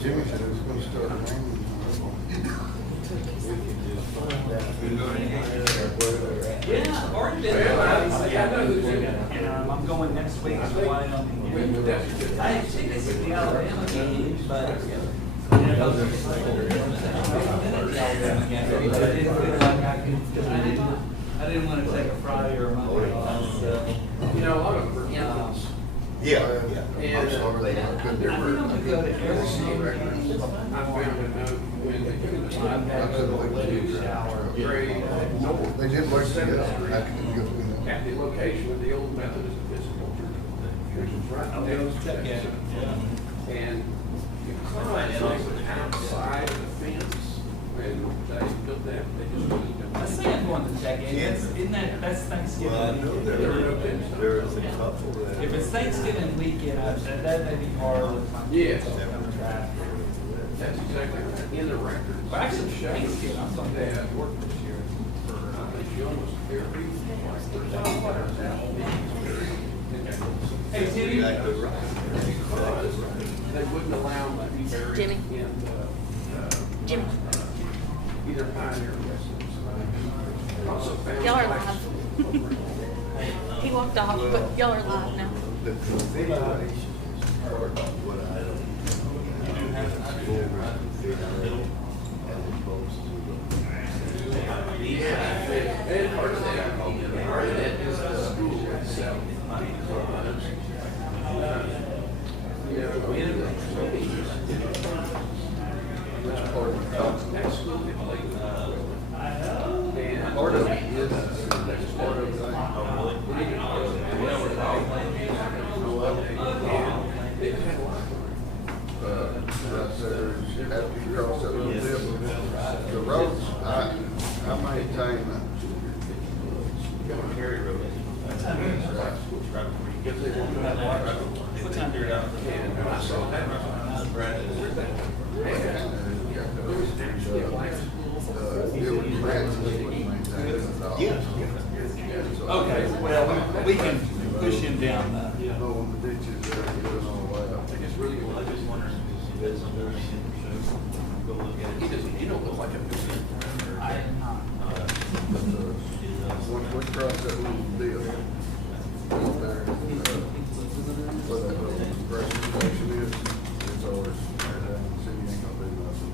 Jimmy said it was gonna start raining. Yeah, already been. Well, I know who's in it. And I'm going next week, so I think this is the Alabama game, but. I didn't feel like I didn't want to take a Friday or a Monday off, so. You know, a lot of them are infants. Yeah. And I'm sorry, I couldn't. there were, I'm gonna go to every single I found a note when they came to my dad, grade, north. They did work together. I couldn't go in there. At the location of the old Methodist Episcopal Church. It was right there. And because on the outside of the fence, when they built that, they just really don't. I say I'm going to check in. Isn't that's Thanksgiving? Well, I know there is a couple that. If it's Thanksgiving weekend, that may be hard with my Yes. kids on traffic. That's exactly right. In the records. Well, actually, it shows Thanksgiving, I'm going to that work this year. I think she almost every, Hey, Timmy. Exactly right. because they wouldn't allow them to be buried Jimmy. in Jimmy. either Pioneer or Western. Also found. Y'all are live. He walked off, but y'all are live now. The configurations are what I don't. You do have a full as opposed to And part of that is the school itself. You know, Which part of the council? at school, they play. And Part of it is, that's part of the. Right there, after you cross that little dip, the roads, I maintain that. Gary Road. What time do you out? And I saw that. It was matched, maintained it all. Okay, well, we can push him down the. Knowing the ditches there, you don't know why. It's really, I just wondering if it's go look at he it. doesn't, you don't look like a business. I am not. Once we cross that little dip, right there, where that little compressor station is, it's ours. The city ain't gonna do nothing.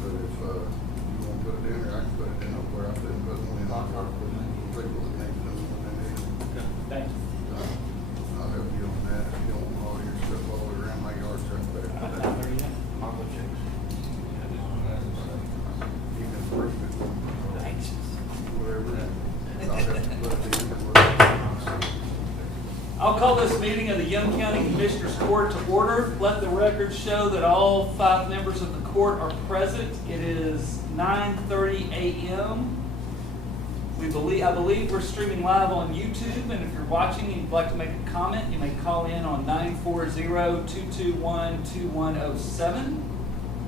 But if, you wanna put it in there, I can put it in up where I didn't put one in, I'll put people that need to know when they need it. Thank you. I'll help you on that, if you don't want all your stuff all the way around my yard, right there. I'm not there yet. Even first, Thanks. whatever, I'll have to put it in where. I'll call this meeting of the Young County Commissioners Court to order. Let the record show that all 5 members of the court are present. It is 9:30 a.m. I believe we're streaming live on YouTube, and if you're watching and you'd like to make a comment, you may call in on 940-221-2107.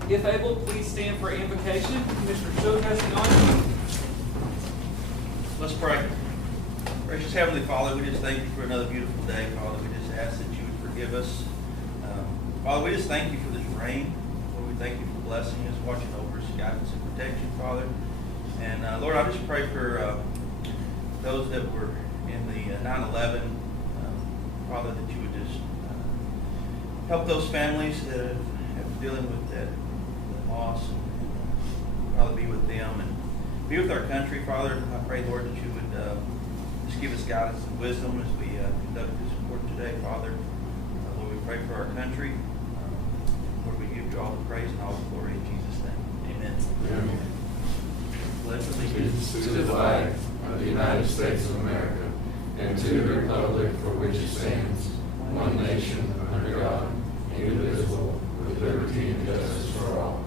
If able, please stand for invocation. Commissioner Showcasing on you. Let's pray. Gracious Heavenly Father, we just thank you for another beautiful day, Father. We just ask that you would forgive us. Father, we just thank you for this rain. Lord, we thank you for blessing us, watching over us, guidance and protection, Father. And Lord, I just pray for those that were in the 9/11, Father, that you would just help those families that have dealing with that loss. Father, be with them and be with our country, Father. I pray, Lord, that you would just give us guidance and wisdom as we conduct this court today, Father. Lord, we pray for our country. Lord, we give you all the praise and all the glory in Jesus' name. Amen. Pledge allegiance to the flag of the United States of America and to the republic for which it stands, one nation, under God, indivisible, with liberty and justice for all.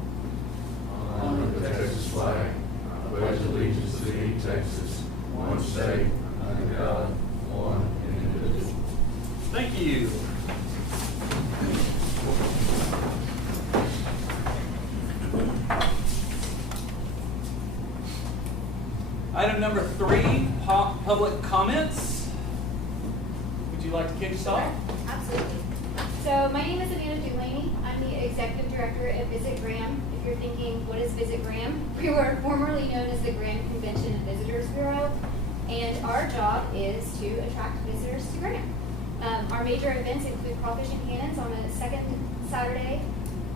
Honor the Texas flag. I pledge allegiance to thee, Texas, one state, under God, one indivisible. Thank you. Item number 3, public comments. Would you like to kick us off? Absolutely. So So my name is Amanda Delaney. I'm the Executive Director at Visit Graham. If you're thinking, what is Visit Graham? We were formerly known as the Graham Convention and Visitors Bureau, and our job is to attract visitors to Graham. Our major events include Crawfish and Cannons on the second Saturday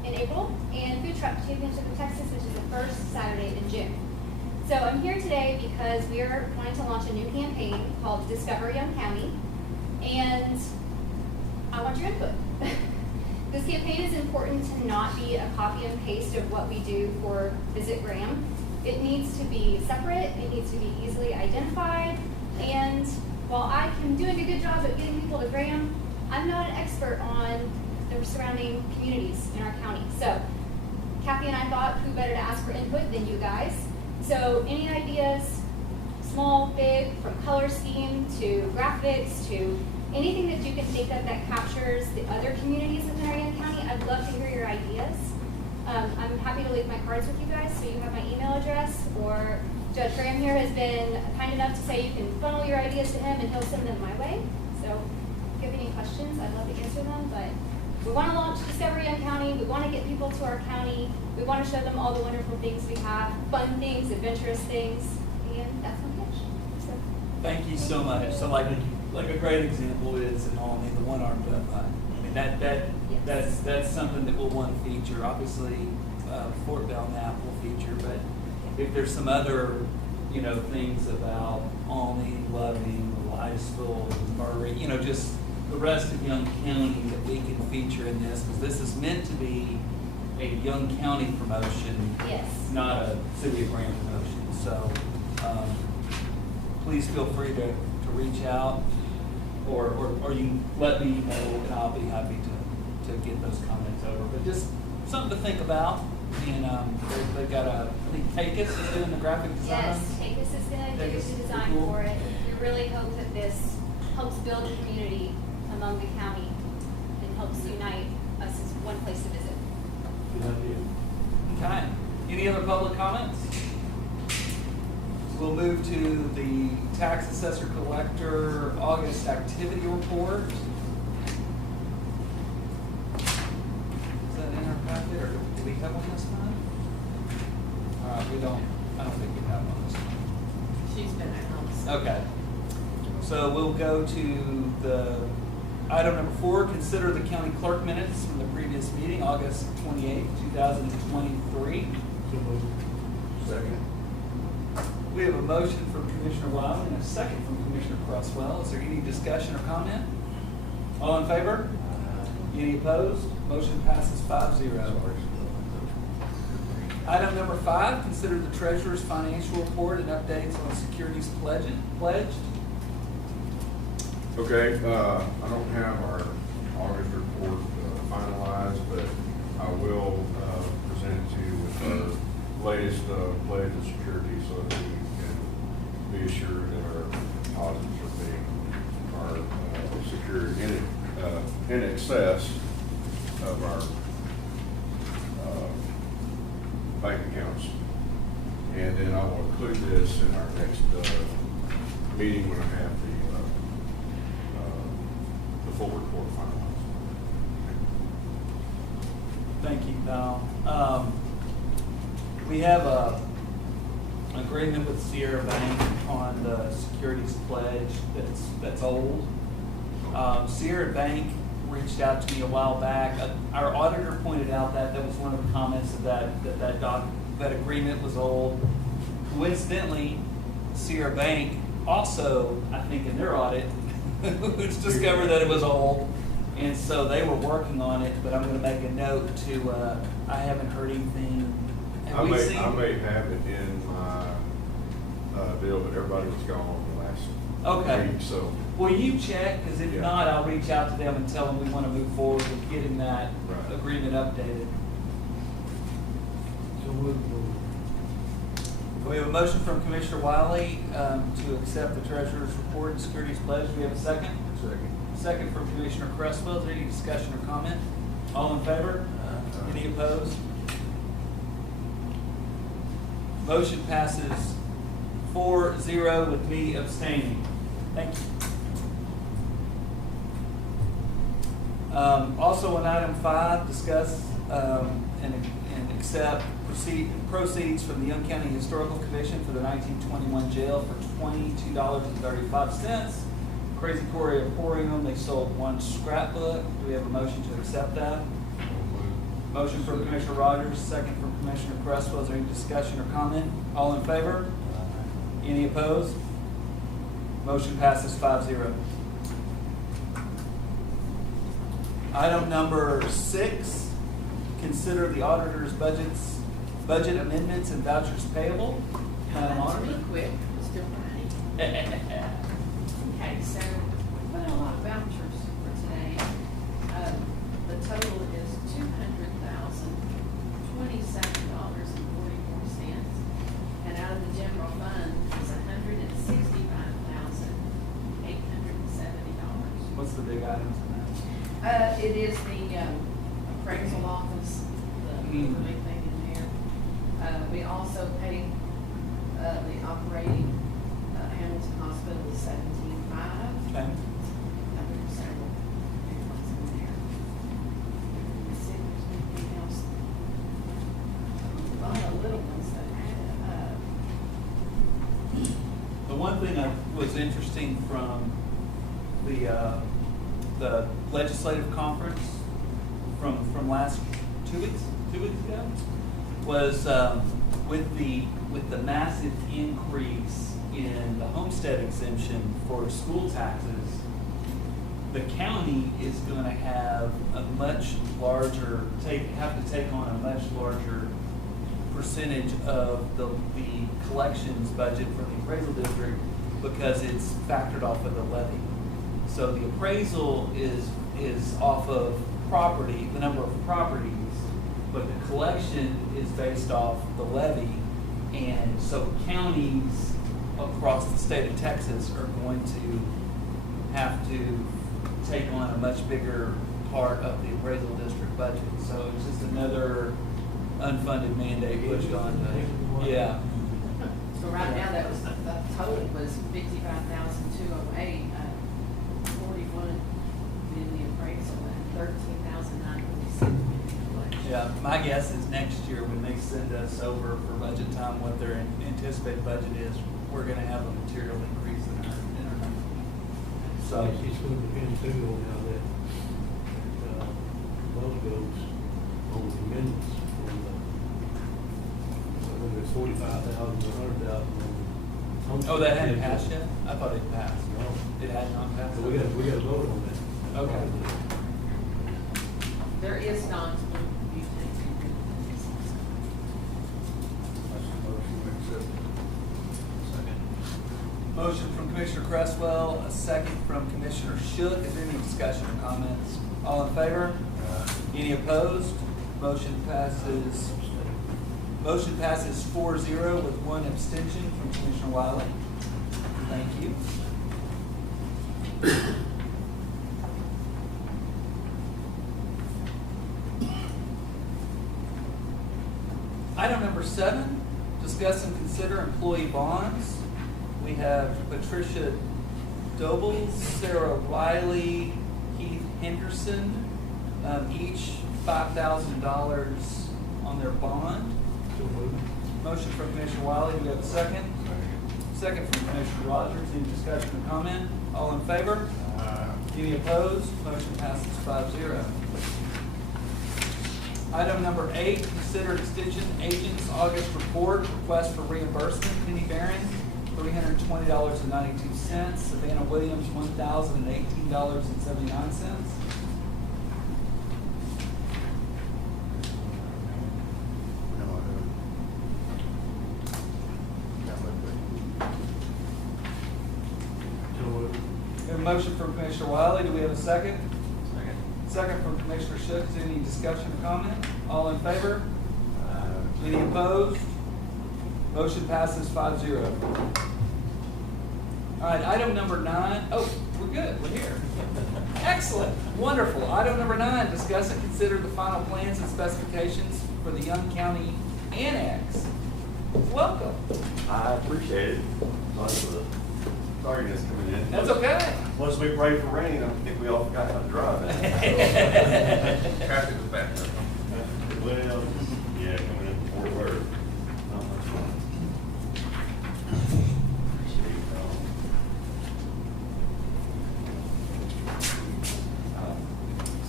in April, and Food Truck Championship of Texas, which is the first Saturday in June. So I'm here today because we are wanting to launch a new campaign called Discover Young County, and I want your input. This campaign is important to not be a copy and paste of what we do for Visit Graham. It needs to be separate, it needs to be easily identified, and while I can doing a good job at getting people to Graham, I'm not an expert on the surrounding communities in our county. So Kathy and I thought who better to ask for input than you guys. So any ideas, small, big, from color scheme to graphics to anything that you can think of that captures the other communities within our Young County, I'd love to hear your ideas. I'm happy to leave my cards with you guys, so you have my email address, or Judge Graham here has been kind enough to say you can funnel your ideas to him and he'll send them my way. So if you have any questions, I'd love to answer them, but we want to launch Discover Young County. We want to get people to our county. We want to show them all the wonderful things we have, fun things, adventurous things, and that's my pitch. So, Thank you so much. So like a great example is in Albany, the one-armed duck hunt. I mean, that's something that we'll want to feature. Obviously, Fort Belknap will feature, but if there's some other, things about Albany, Loving, Liceville, Murray, just the rest of Young County that we can feature in this, because this is meant to be a Young County promotion, yes. not a City of Graham promotion. So please feel free to reach out, or you can let me know, and I'll be happy to get those comments over. But just something to think about. And they've got I think Takis is doing the graphic design. Yes, Takis is going to do the design Cool. for it. We really hope that this helps build a community among the county and helps unite us as one place to visit. Good idea. Okay. Any other public comments? We'll move to the tax assessor collector August activity report. Is that in our packet, or do we have one this time? We don't. I don't think we have one this time. She's been announced. Okay. So we'll go to the item number 4, consider the county clerk minutes from the previous meeting, August 28, 2023. So moved. Second. We have a motion from Commissioner Wiley and a second from Commissioner Crosswell. Is there any discussion or comment? All in favor? Any opposed? Motion passes 5-0. Item number 5, consider the treasurer's financial report and updates on securities pledged. Okay, I don't have our August report finalized, but I will present it to you with our latest pledge of security so that we can be assured that our deposits are secured in excess of our bank accounts. And then I will include this in our next meeting when I have the full report finalized. Thank you, Val. We have a agreement with Sierra Bank on the securities pledge that's old. Sierra Bank reached out to me a while back. Our auditor pointed out that was one of the comments of that agreement was old. Coincidentally, Sierra Bank also, I think in their audit, discovered that it was old, and so they were working on it. But I'm going to make a note to. I haven't heard anything. I may have it in my bill, but everybody was gone the last week, so. Will you check? Because if not, I'll reach out to them and tell them we want to move forward with getting that agreement updated. So moved. We have a motion from Commissioner Wiley to accept the treasurer's report and securities pledge. Do we have a second? Second. Second from Commissioner Cresswell. Is there any discussion or comment? All in favor? Any opposed? Motion passes 4-0 with me abstaining. Thank you. Also on item 5, discuss and accept proceeds from the Young County Historical Commission for the 1921 jail for $22.35. Crazy Corey Emporium, they sold 1 scrapbook. Do we have a motion to accept that? Motion from Commissioner Rogers, second from Commissioner Cresswell. Is there any discussion or comment? All in favor? Any opposed? Motion passes 5-0. Item number 6, consider the auditor's budget amendments and vouchers payable. Madam That's Auditor? real quick, it's still Friday. Okay, so, we put a lot of vouchers for today. The total is $200,027.44. And out of the general fund is $165,870. What's the big items in It is the appraisal office, the big thing in there. We also paid the operating Hamilton Hospital $17,500. that? Okay. There's several big ones in there. Let's see if there's anything else. A lot of little ones that added up. The one thing that was interesting from the legislative conference from last 2 weeks ago was with the massive increase in the homestead exemption for school taxes. The county is going to have a much larger have to take on a much larger percentage of the collections budget for the appraisal district because it's factored off of the levy. So the appraisal is off of property, the number of properties, but the collection is based off the levy. And so counties across the state of Texas are going to have to take on a much bigger part of the appraisal district budget. So it's just another unfunded mandate pushed on to, yeah. So right now, that was, the total was $55,208, 41 in the appraisal, and $13,946 in the collection. Yeah, my guess is next year when they send us over for budget time, what their anticipated budget is, we're gonna have a material increase in our number. So, It's going to depend too on how that, vote goes on the amendments from whether it's 45,000 or 100,000. oh, that hadn't passed yet? I thought it passed. No. It had not passed? So we got to vote on that. Okay. There is non-butane. Motion from Commissioner Cresswell, a second from Commissioner Shook. Is there any discussion or comments? All in favor? Any opposed? Motion passes 4-0 with 1 abstention from Commissioner Wiley. Thank you. Item number 7, discuss and consider employee bonds. We have Patricia Doble, Sarah Riley, Keith Henderson, each $5,000 on their bond. So moved. Motion from Commissioner Wiley, do we have a second? Second from Commissioner Rogers, any discussion or comment? All in favor? Any opposed? Motion passes 5-0. Item number 8, consider extension agent's August report, request for reimbursement, Penny Barron, $320.92, Savannah Williams, $1,018.79. So moved. We have a motion from Commissioner Wiley, do we have a second? Second from Commissioner Shook, is there any discussion or comment? All in favor? Any opposed? Motion passes 5-0. All right, item number 9. Oh, we're good, we're here. Excellent, wonderful. Item number 9, discuss and consider the final plans and specifications for the Young County Annex. Welcome. I appreciate it. Nice of the tardiness coming in. That's okay. Once we pray for rain, I think we all forgot how to drive. Traffic was backed up. Well, yeah, coming in from Fort Worth. Not much fun.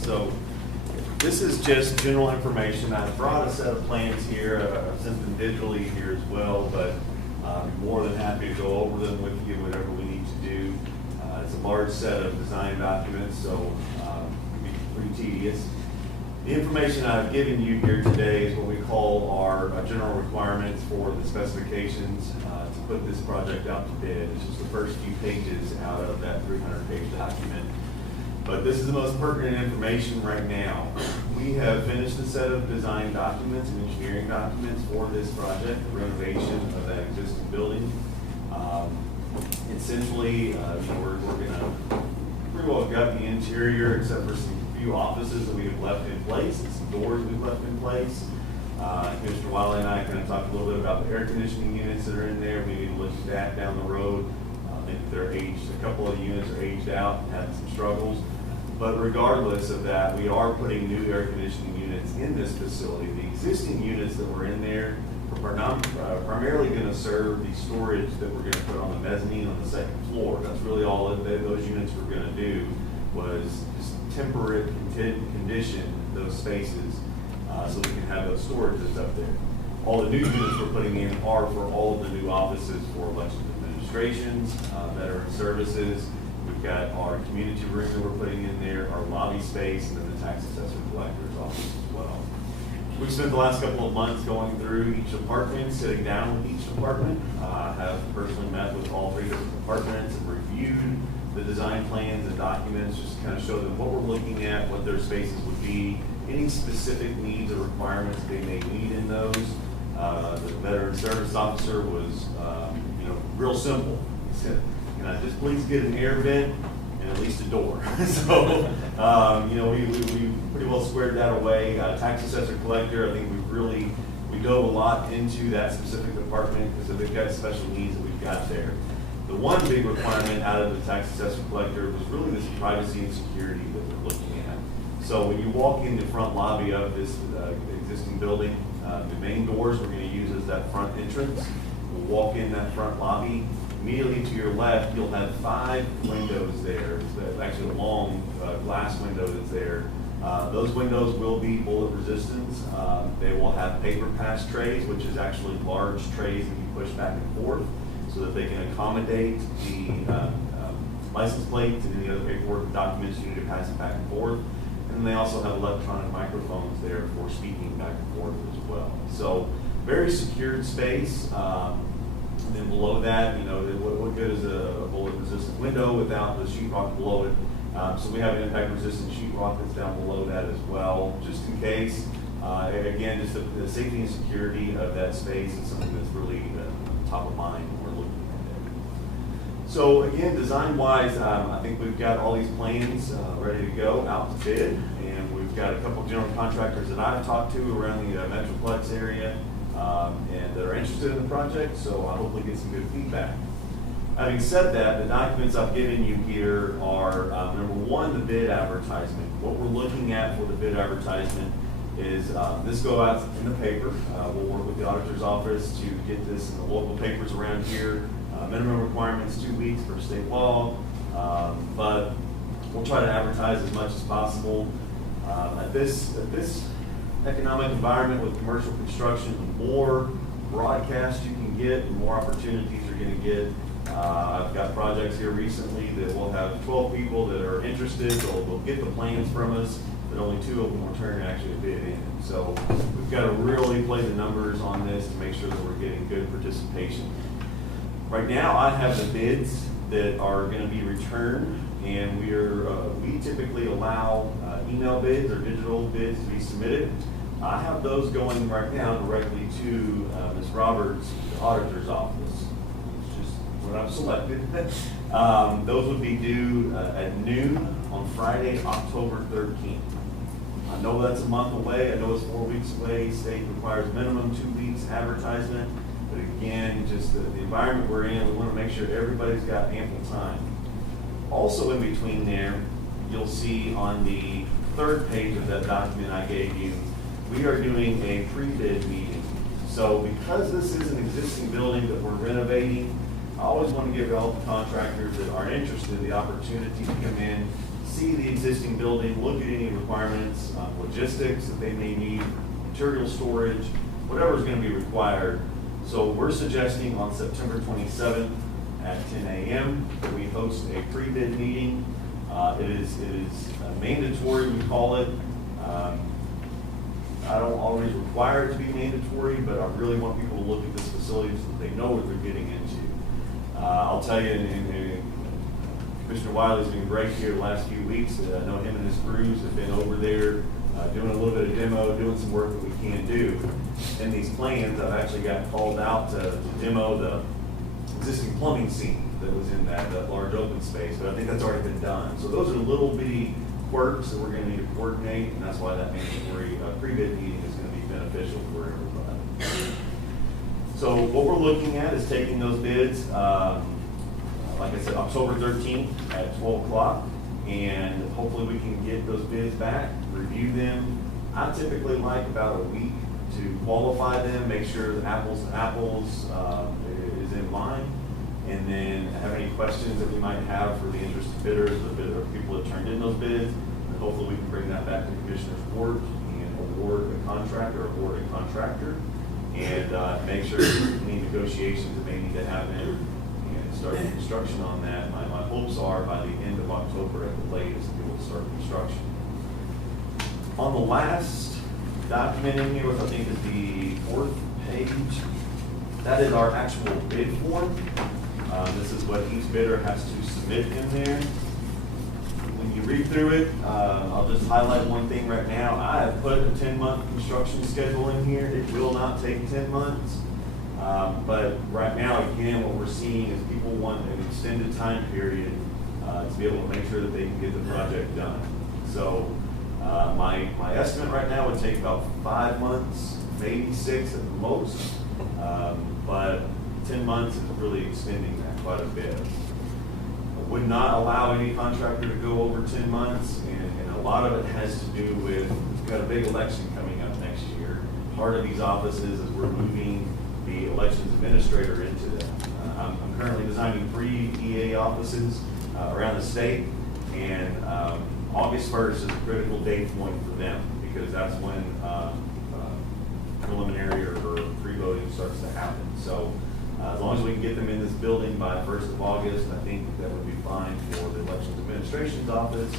So, this is just general information. I brought a set of plans here. I've sent them digitally here as well, but I'm more than happy to go over them with you, whatever we need to do. It's a large set of design documents, so it can be pretty tedious. The information I've given you here today is what we call our general requirements for the specifications to put this project out to bid. It's just the first few pages out of that 300-page document. But this is the most pertinent information right now. We have finished a set of design documents and engineering documents for this project, the renovation of that existing building. Essentially, we're gonna pretty well gut the interior except for some few offices that we have left in place and some doors we've left in place. Mr. Wiley and I kind of talked a little bit about the air conditioning units that are in there. We need to look at that down the road. I think they're aged, a couple of the units are aged out and had some struggles. But regardless of that, we are putting new air conditioning units in this facility. The existing units that were in there are primarily going to serve the storage that we're going to put on the mezzanine on the second floor. That's really all that those units were going to do, was just temporary condition those spaces so we can have those storage that's up there. All the new units we're putting in are for all of the new offices for election administrations, veteran services. We've got our community room that we're putting in there, our lobby space, and then the tax assessor collector's office as well. We've spent the last couple of months going through each apartment, sitting down with each apartment. I have personally met with all 3 different apartments and reviewed the design plans and documents, just to kind of show them what we're looking at, what their spaces would be, any specific needs or requirements they may need in those. The veteran service officer was, real simple. He said, just please get an air vent and at least a door. So, we pretty well squared that away. Tax assessor collector, I think we dove a lot into that specific department because they've got special needs that we've got there. The one big requirement out of the tax assessor collector was really this privacy and security that we're looking at. So when you walk in the front lobby of this existing building, the main doors we're going to use as that front entrance. We'll walk in that front lobby. Immediately to your left, you'll have 5 windows there. It's actually a long glass window that's there. Those windows will be bullet resistant. They will have paper pass trays, which is actually large trays that you push back and forth so that they can accommodate the license plates and any other paperwork and documents you need to pass it back and forth. And they also have electronic microphones there for speaking back and forth as well. So very secured space. And then below that, what good is a bullet-resistant window without the sheetrock below it? So we have an impact-resistant sheetrock that's down below that as well, just in case. Again, just the safety and security of that space is something that's really top of mind when we're looking at it. So again, design-wise, I think we've got all these plans ready to go out to bid, and we've got a couple of general contractors that I've talked to around the Metroplex area. And that are interested in the project, so I hopefully get some good feedback. Having said that, the documents I've given you here are, number one, the bid advertisement. What we're looking at for the bid advertisement is this go out in the paper. We'll work with the auditor's office to get this in the local papers around here. Minimum requirements 2 weeks per state law, but we'll try to advertise as much as possible. At this economic environment with commercial construction, the more broadcast you can get, the more opportunities you're going to get. I've got projects here recently that will have 12 people that are interested. They'll get the plans from us, but only 2 of them will turn actually a bid in. So we've got to really play the numbers on this to make sure that we're getting good participation. Right now, I have the bids that are going to be returned, and we typically allow email bids or digital bids to be submitted. I have those going right now directly to Ms. Roberts, the auditor's office. It's just what I've selected. Those would be due at noon on Friday, October 13th. I know that's a month away. I know it's 4 weeks away. State requires minimum 2 weeks advertisement. But again, just the environment we're in, we want to make sure everybody's got ample time. Also in between there, you'll see on the third page of that document I gave you, we are doing a pre-bid meeting. So because this is an existing building that we're renovating, I always want to give all the contractors that are interested the opportunity to come in, see the existing building, look at any requirements, logistics that they may need, material storage, whatever is going to be required. So we're suggesting on September 27th at 10 a.m. that we host a pre-bid meeting. It is mandatory, we call it. I don't always require it to be mandatory, but I really want people to look at this facility so that they know what they're getting into. I'll tell you, and Commissioner Wiley's been great here the last few weeks. I know him and his crews have been over there doing a little bit of demo, doing some work that we can do. In these plans, I've actually got called out to demo the existing plumbing scene that was in that large open space, but I think that's already been done. So those are little bitty quirks that we're going to need to coordinate, and that's why that mandatory pre-bid meeting is going to be beneficial for everybody. So what we're looking at is taking those bids, like I said, October 13th at 12 o'clock, and hopefully we can get those bids back, review them. I typically like about a week to qualify them, make sure the apples to apples is in line, and then have any questions that we might have for the interested bidders or people that turned in those bids, and hopefully we can bring that back to Commissioner's Court and award a contractor, and make sure any negotiations that may need to happen and start construction on that. My hopes are by the end of October at the latest, we will start construction. On the last document in here, which I think is the 4th page, that is our actual bid form. This is what each bidder has to submit in there. When you read through it, I'll just highlight one thing right now. I have put a 10-month construction schedule in here. It will not take 10 months. But right now, again, what we're seeing is people want an extended time period to be able to make sure that they can get the project done. So my estimate right now would take about 5 months, maybe 6 at the most. But 10 months is really extending that quite a bit. I would not allow any contractor to go over 10 months, and a lot of it has to do with, we've got a big election coming up next year. Part of these offices is we're moving the elections administrator into them. I'm currently designing 3 EA offices around the state, and August 1st is a critical date point for them, because that's when preliminary or pre-voting starts to happen. So as long as we can get them in this building by 1st of August, I think that would be fine for the elections administration's office.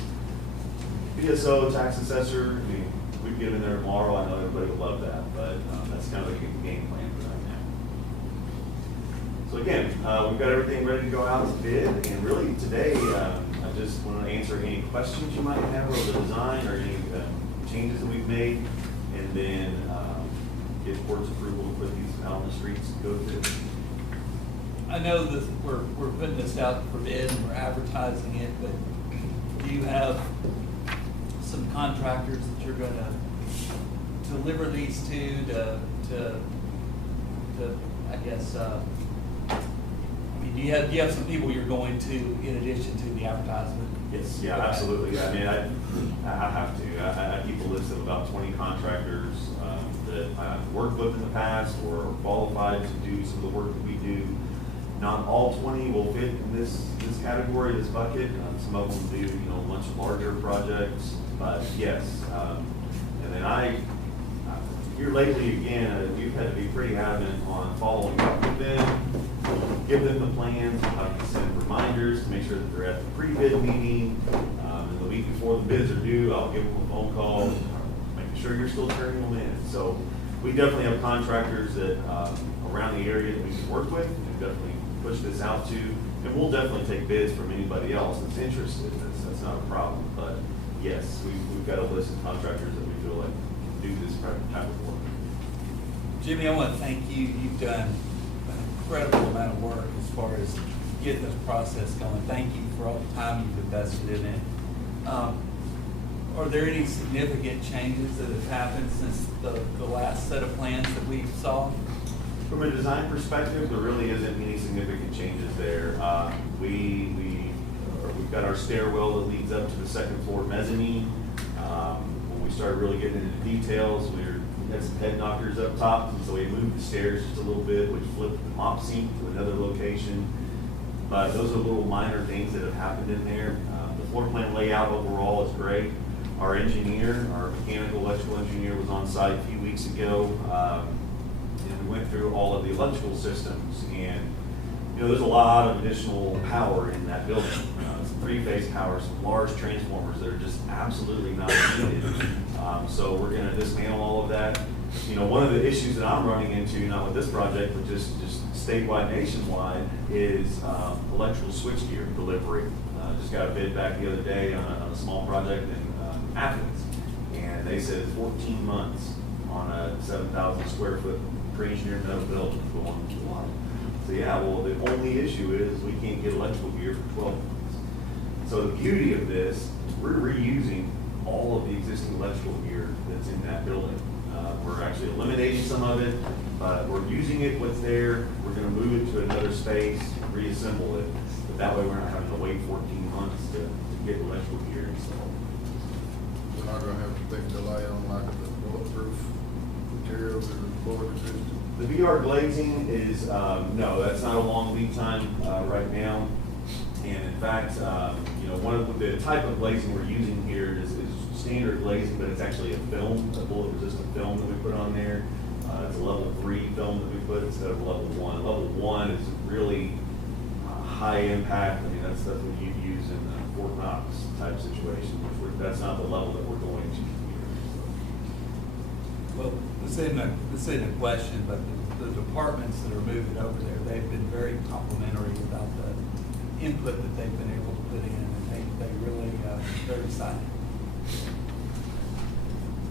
PSO, tax assessor, I mean, we can get them in there tomorrow. I know everybody would love that, but that's kind of a game plan for right now. So again, we've got everything ready to go out to bid, and really today, I just want to answer any questions you might have over the design or any changes that we've made, and then get court's approval to put these out on the streets to go to. I know that we're putting this out for bid and we're advertising it, but do you have some contractors that you're gonna deliver these to I guess, I mean, do you have some people you're going to in addition to the advertisement? Yes, yeah, absolutely. I mean, I have to. I keep a list of about 20 contractors that I've worked with in the past or are qualified to do some of the work that we do. Not all 20 will fit in this category, this bucket. Some of them do, much larger projects, but yes. And then here lately, again, we've had to be pretty adamant on following up with them, give them the plans, I can send reminders to make sure that they're at the pre-bid meeting. And the week before the bids are due, I'll give them a phone call, making sure you're still turning them in. So we definitely have contractors that around the area that we can work with and definitely push this out to, and we'll definitely take bids from anybody else that's interested. That's not a problem. But yes, we've got a list of contractors that we feel like can do this type of work. Jimmy, I want to thank you. You've done an incredible amount of work as far as getting this process going. Thank you for all the time you've invested in it. Are there any significant changes that have happened since the last set of plans that we saw? From a design perspective, there really isn't any significant changes there. We've got our stairwell that leads up to the second floor mezzanine. When we started really getting into the details, we had some head knockers up top, and so we moved the stairs just a little bit, which flipped the mop sink to another location. But those are little minor things that have happened in there. The floor plan layout overall is great. Our engineer, our mechanical electrical engineer was on site a few weeks ago. And we went through all of the electrical systems, and there's a lot of additional power in that building. Some three-phase power, some large transformers that are just absolutely not needed. So we're gonna dismantle all of that. One of the issues that I'm running into, not with this project, but just statewide, nationwide, is electrical switchgear delivery. Just got a bid back the other day on a small project in Athens, and they said 14 months on a 7,000 square foot pre-engineered metal building going to water. So yeah, well, the only issue is we can't get electrical gear for 12 months. So the beauty of this, we're reusing all of the existing electrical gear that's in that building. We're actually eliminating some of it, but we're using it what's there. We're gonna move it to another space, reassemble it. But that way we're not having to wait 14 months to get electrical gear installed. We're not gonna have a big delay on like the bulletproof materials or board resistant. The VR glazing is, no, that's not a long lead time right now. And in fact, one of the type of glazing we're using here is standard glazing, but it's actually a film, a bullet resistant film that we put on there. It's a level 3 film that we put instead of level 1. Level 1 is really high impact. I mean, that's stuff that you'd use in a Fort Knox type situation, that's not the level that we're going to here. Well, this isn't a question, but the departments that are moving over there, they've been very complimentary about the input that they've been able to put in, and they really, they're excited.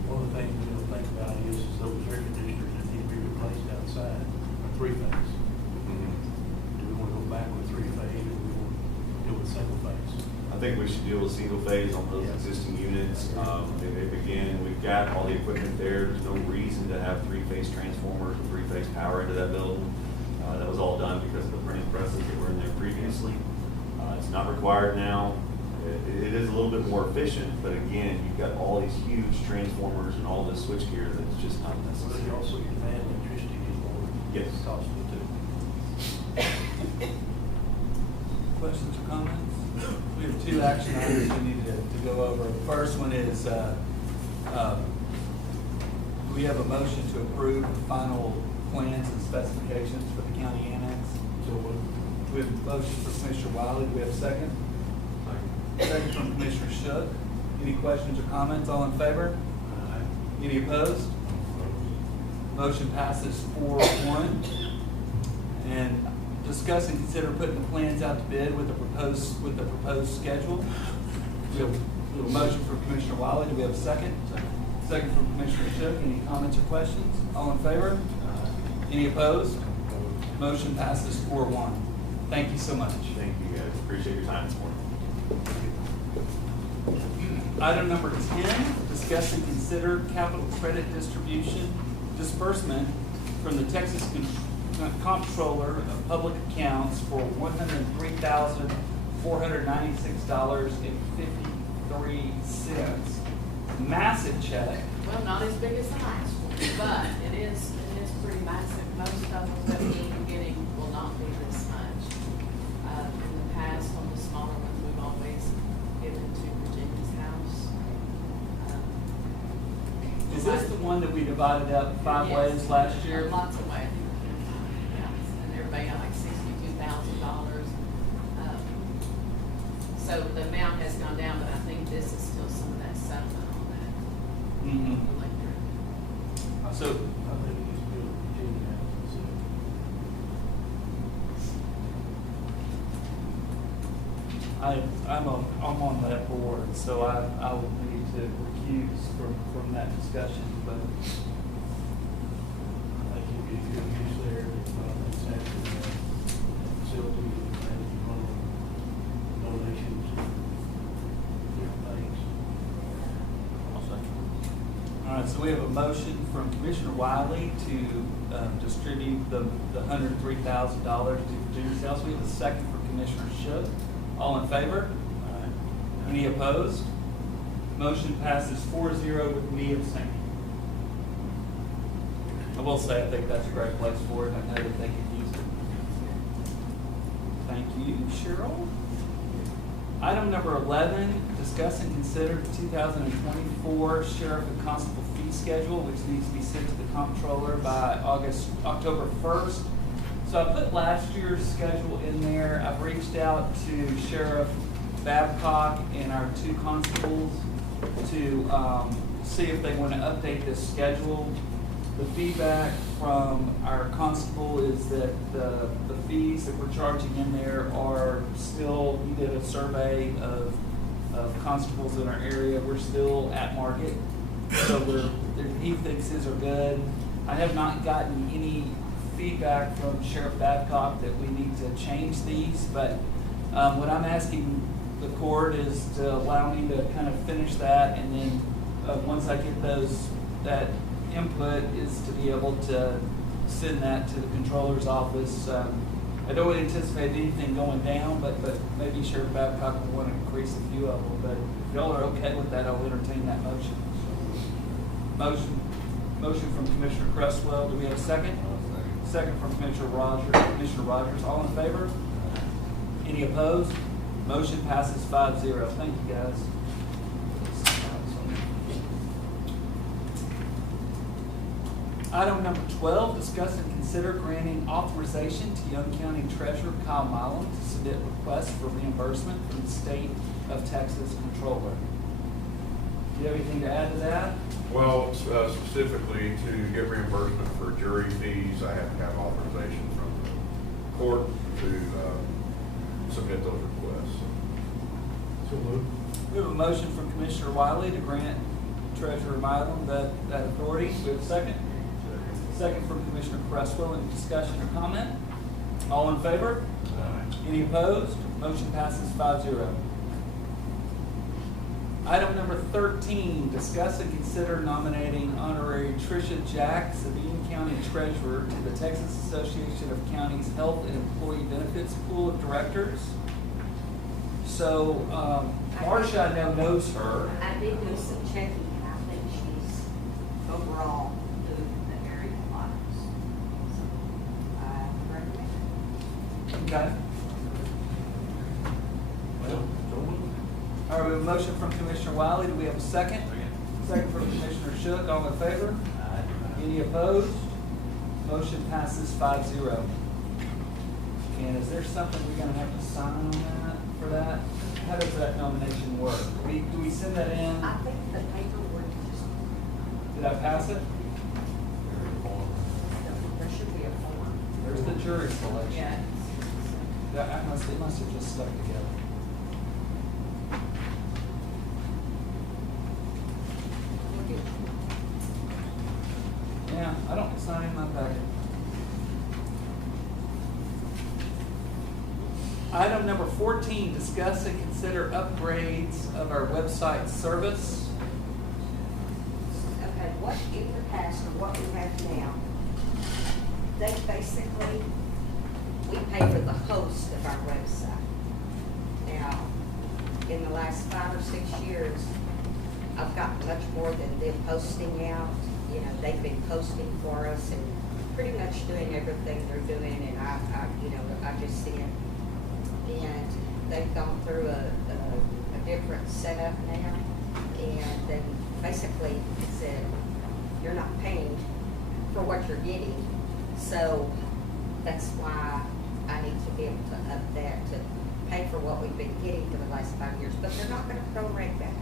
One of the things we don't think about is those air conditioners that need to be replaced outside are three-phase. Do we want to go back with three-phase, or do we want to deal with single-phase? I think we should deal with single phase on those existing units. Again, we've got all the equipment there. There's no reason to have three-phase transformers or three-phase power into that building. That was all done because of the printing presses that were in there previously. It's not required now. It is a little bit more efficient, but again, you've got all these huge transformers and all this switchgear that's just not But necessary. you also, your fan electricity is more Yes. costly too. Questions or comments? We have two action items we need to go over. The first one is, we have a motion to approve the final plans and specifications for the county annex. So we have a motion for Commissioner Wiley. Do we have a second? Second from Commissioner Shook. Any questions or comments? All in favor? Any opposed? Motion passes 4-1. And discuss and consider putting the plans out to bid with the proposed schedule. We have a motion from Commissioner Wiley. Do we have a second? Second from Commissioner Shook. Any comments or questions? All in favor? Any opposed? Motion passes 4-1. Thank you so much. Thank you guys. Appreciate your time this morning. Item number 10, discuss and consider capital credit distribution disbursement from the Texas Comptroller of Public Accounts for $103,496.53. Massive check. Well, not as big as the last one, but it is pretty massive. Most of them that we've been getting will not be this much. In the past, on the smaller ones, we've always given to Virginia's house. Is this the one that we divided up 5 Yes. ways last year? Lots of ways. Yes, and everybody got like $62,000. So the amount has gone down, but I think this is still some of that settlement on that Mm-hmm. electric. So, I think it's good, Virginia has, I'm on that board, so I will need to recuse from that discussion, but I think you'd be a good use there, it's after the facility, and donations, different things. all right, So we have a motion from Commissioner Wiley to distribute the $103,000 to duty sales. We have a second from Commissioner Shook. All in favor? Any opposed? Motion passes 4-0 with me abstaining. I will say, I think that's a great place for it. I know that they could use it. Thank you, Cheryl. Item number 11, discuss and consider the 2024 sheriff and constable fee schedule, which needs to be sent to the comptroller by October 1st. So I put last year's schedule in there. I've reached out to Sheriff Babcock and our 2 constables to see if they want to update this schedule. The feedback from our constable is that the fees that we're charging in there are still, we did a survey of constables in our area, we're still at market. So he thinks his are good. I have not gotten any feedback from Sheriff Babcock that we need to change these, but what I'm asking the court is to allow me to kind of finish that, and then once I get that input is to be able to send that to the controller's office. I don't anticipate anything going down, but maybe Sheriff Babcock will want to increase a few of them. But if y'all are okay with that, I'll entertain that motion. Motion from Commissioner Cresswell. Do we have a second? Second from Commissioner Rogers. Commissioner Rogers, all in favor? Any opposed? Motion passes 5-0. Thank you, guys. Item number 12, discuss and consider granting authorization to Young County Treasurer Kyle Milam to submit requests for reimbursement from the State of Texas Controller. Do you have anything to add to that? Well, specifically to get reimbursement for jury fees, I have to have authorization from the court to submit those requests. So moved. We have a motion from Commissioner Wiley to grant Treasurer Milam that authority. We have a second? Second from Commissioner Cresswell. Any discussion or comment? All in favor? Any opposed? Motion passes 5-0. Item number 13, discuss and consider nominating Honorary Tricia Jack, Sabine County Treasurer, to the Texas Association of Counties Health and Employee Benefits Pool of Directors. So, Marcia, I know, knows her. I did do some checking, and I think she's overall doing the area wise. So, I recommend it. Okay. All right, we have a motion from Commissioner Wiley. Do we have a second? Second from Commissioner Shook. All in favor? Any opposed? Motion passes 5-0. And is there something we're gonna have to sign on that, for that? How does that nomination work? Do we send that in? I think the paperwork just, Did I pass it? there should be a form. There's the jury selection. Yeah. It must have just stuck together. Yeah, I don't sign in my packet. Item number 14, discuss and consider upgrades of our website service. Okay, what in the past or what we have now, they basically, we pay for the host of our website. Now, in the last 5 or 6 years, I've gotten much more than them posting out. You know, they've been posting for us and pretty much doing everything they're doing, and I just see it. And they've gone through a different setup now, and they basically said, you're not paying for what you're getting. So that's why I need to be able to up that, to pay for what we've been getting for the last 5 years, but they're not gonna prorate that.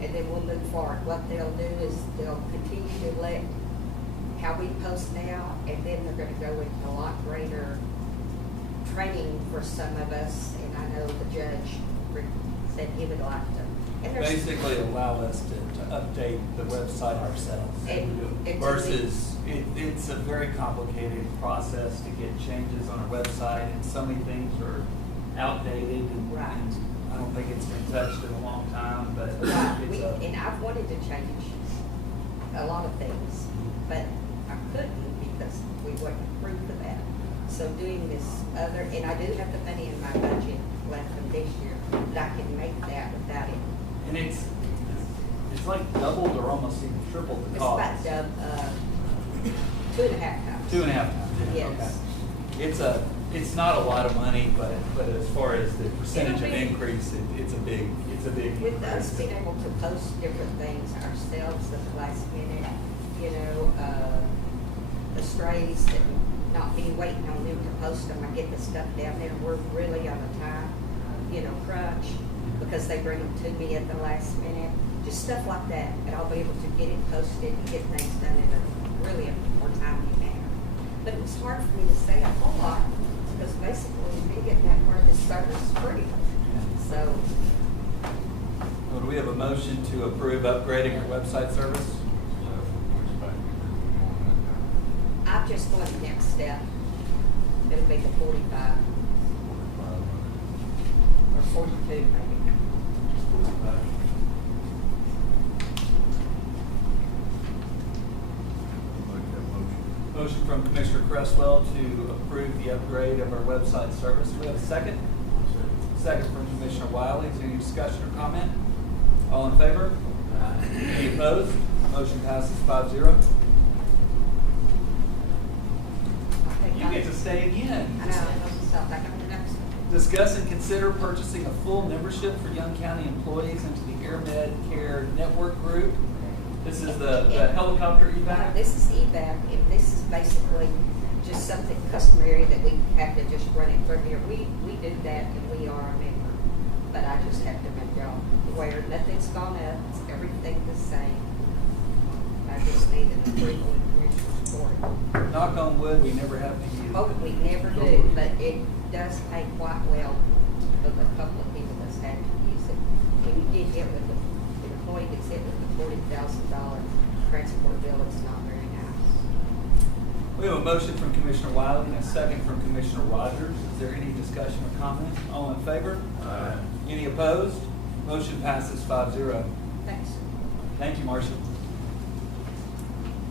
And then we'll move forward. What they'll do is they'll continue to let how we post now, and then they're gonna go into a lot greater training for some of us, and I know the judge said he would like to. And there's- Basically allow us to update the website ourselves. And Versus, it's a very complicated process to get changes on our website, and so many things are outdated, and Right. and I don't think it's been touched in a long time, but Right, it's a. and I've wanted to change a lot of things, but I couldn't because we wasn't approved for that. So doing this other, and I do have the money in my budget left from this year, but I can make that without it. And it's like doubled or almost even tripled the It's cost. about 2.5 times. 2.5 times. Yes. Okay. It's not a lot of money, but as far as the percentage of It'll be- increase, it's a big With us increase. being able to post different things ourselves at the last minute, the strays that not be waiting on them to post them, I get the stuff down there, we're really on a time, crunch, because they bring them to me at the last minute, just stuff like that, and I'll be able to get it posted and get things done in a really more timely manner. But it was hard for me to say a whole lot, because basically we've been getting that part of this service free, so. Well, do we have a motion to approve upgrading our website service? I'm just going the next step. It'll be the 45 or 42 maybe. Motion from Commissioner Cresswell to approve the upgrade of our website service. Do we have a second? Second from Commissioner Wiley. Is there any discussion or comment? All in favor? Any opposed? Motion passes 5-0. You get to stay again. I know, I'll stop back on the next one. Discuss and consider purchasing a full membership for Young County employees into the AirMed Care Network Group. This is the helicopter evac. This is EVAC, and this is basically just something customary that we have to just run it through here. We do that and we are a member, but I just have to make y'all aware, nothing's gone up, it's everything the same. I just need an approval of Commissioner's Court. Knock on wood, we never have to use it. Oh, we never do, but it does pay quite well with a couple of people that's had to use it. When you get hit with the employee gets hit with the $40,000 transport bill, it's not very nice. We have a motion from Commissioner Wiley and a second from Commissioner Rogers. Is there any discussion or comment? All in favor? Aye. Any opposed? Motion passes 5-0. Thanks. Thank you, Marcia.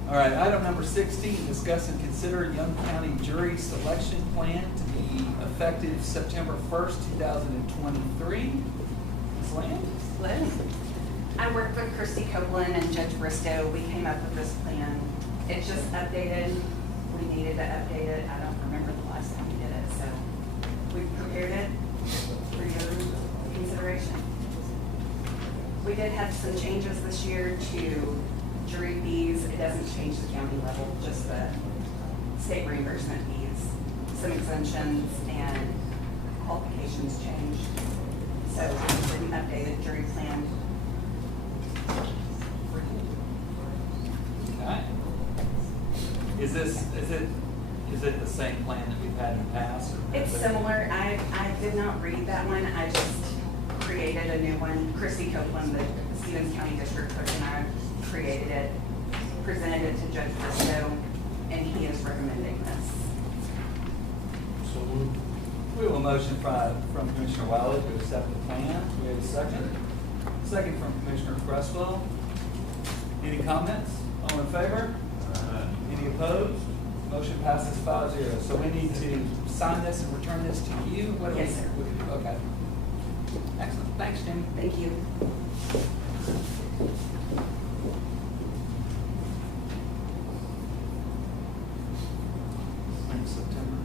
All right, item number 16, discuss and consider Young County jury selection plan to be effective September 1st, 2023. Ms. Land? Liz? I worked with Christy Copeland and Judge Bristow. We came up with this plan. It's just updated. We needed to update it. I don't remember the last time we did it, so we prepared it for your consideration. We did have some changes this year to jury fees. It doesn't change the county level, just the state reimbursement fees. Some exemptions and qualifications changed. So it's an updated jury plan. Okay. Is it the same plan that we've had in the past? Or It's similar. I did not read that one. I just created a new one. Christy Copeland, the Stevens County District Clerk, and I created it, presented it to Judge Bristow, and he is recommending this. So moved. We have a motion from Commissioner Wiley to accept the plan. We have a second. Second from Commissioner Cresswell. Any comments? All in favor? Any opposed? Motion passes 5-0. So we need to sign this and return this to you? What do we- Yes, sir. Okay. Excellent. Thanks, Jimmy. Thank you. Thanks, September.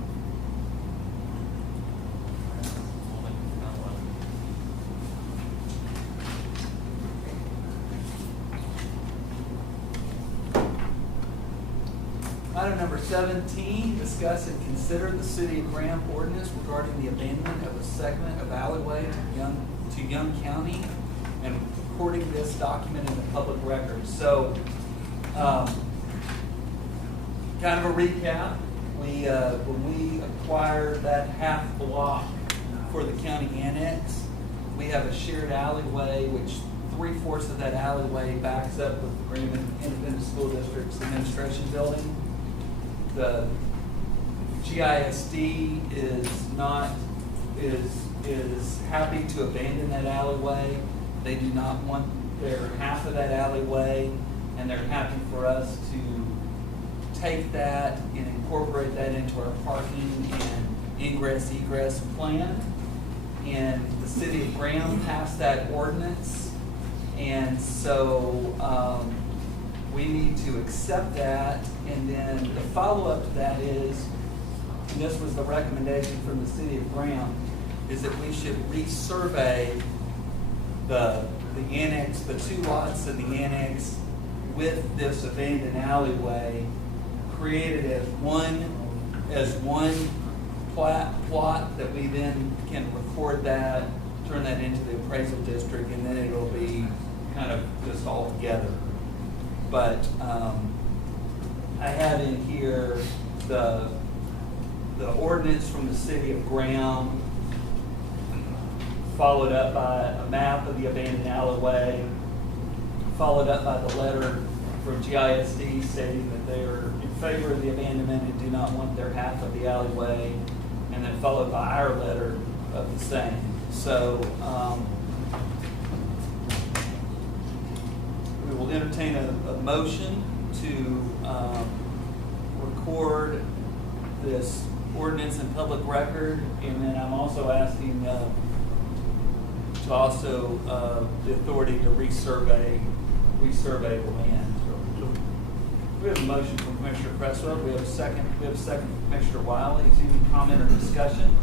Item number 17, discuss and consider the City of Graham ordinance regarding the abandonment of a segment of alleyway to Young County and recording this document in the public record. So, kind of a recap. When we acquired that half block for the county annex, we have a shared alleyway, which 3/4 of that alleyway backs up with the Graham Independent School District's administration building. The GISD is happy to abandon that alleyway. They do not want their half of that alleyway and they're happy for us to take that and incorporate that into our parking and ingress egress plan. And the city of Graham passed that ordinance, and so we need to accept that. And then the follow-up to that is, and this was the recommendation from the city of Graham, is that we should resurvey the annex, the 2 lots in the annex with this abandoned alleyway, created as one plot that we then can record that, turn that into the appraisal district, and then it'll be kind of just all together. But I have in here the ordinance from the city of Graham, followed up by a map of the abandoned alleyway, followed up by the letter from GISD stating that they are in favor of the abandonment and do not want their half of the alleyway, and then followed by our letter of the same. So we will entertain a motion to record this ordinance in public record, and then I'm also asking to also the authority to resurvey the land. We have a motion from Commissioner Cresswell. We have a second. We have a second from Commissioner Wiley. Is there any comment or discussion?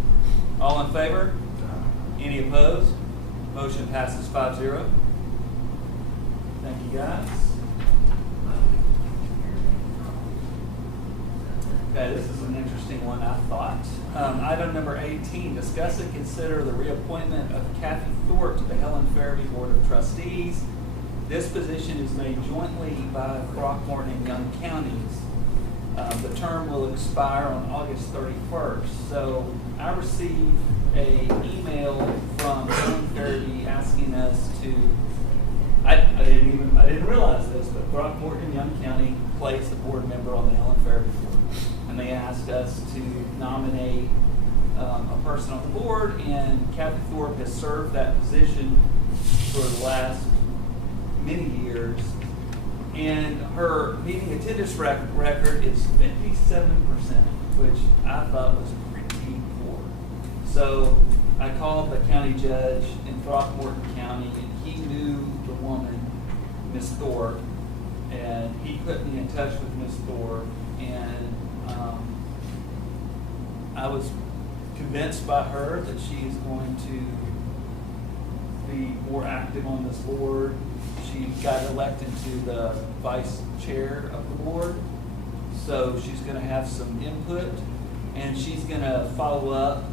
All in favor? Any opposed? Motion passes 5-0. Thank you, guys. Okay, this is an interesting one, I thought. Item number 18, discuss and consider the reappointment of Kathy Thorpe to the Helen Farabee Board of Trustees. This position is made jointly by Throckmorton and Young counties. The term will expire on August 31st. So I received an email from Helen Farabee asking us to, I didn't realize this, but Throckmorton and Young County placed a board member on the Helen Farabee board. And they asked us to nominate a person on the board, and Kathy Thorpe has served that position for the last many years. And her meeting attendance record is 57%, which I thought was pretty poor. So I called the county judge in Throckmorton County, and he knew the woman, Miss Thorpe, and he put me in touch with Miss Thorpe, and I was convinced by her that she is going to be more active on this board. She got elected to the vice chair of the board, so she's going to have some input, and she's going to follow up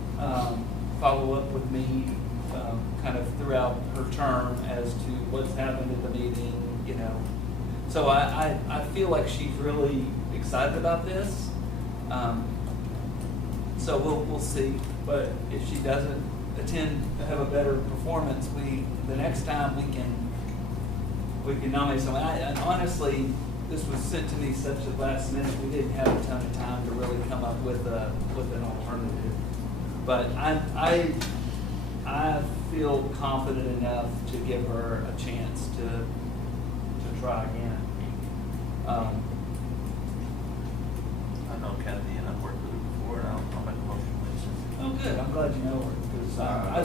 with me kind of throughout her term as to what's happened at the meeting, you know. So I feel like she's really excited about this. So we'll see. But if she doesn't have a better performance, the next time we can nominate someone. And honestly, this was sent to me such a last minute. We didn't have a ton of time to really come up with an alternative. But I feel confident enough to give her a chance to try again. I know Kathy, and I've worked with her before, and I'll make a motion with her. Oh, good. I'm glad you know her, because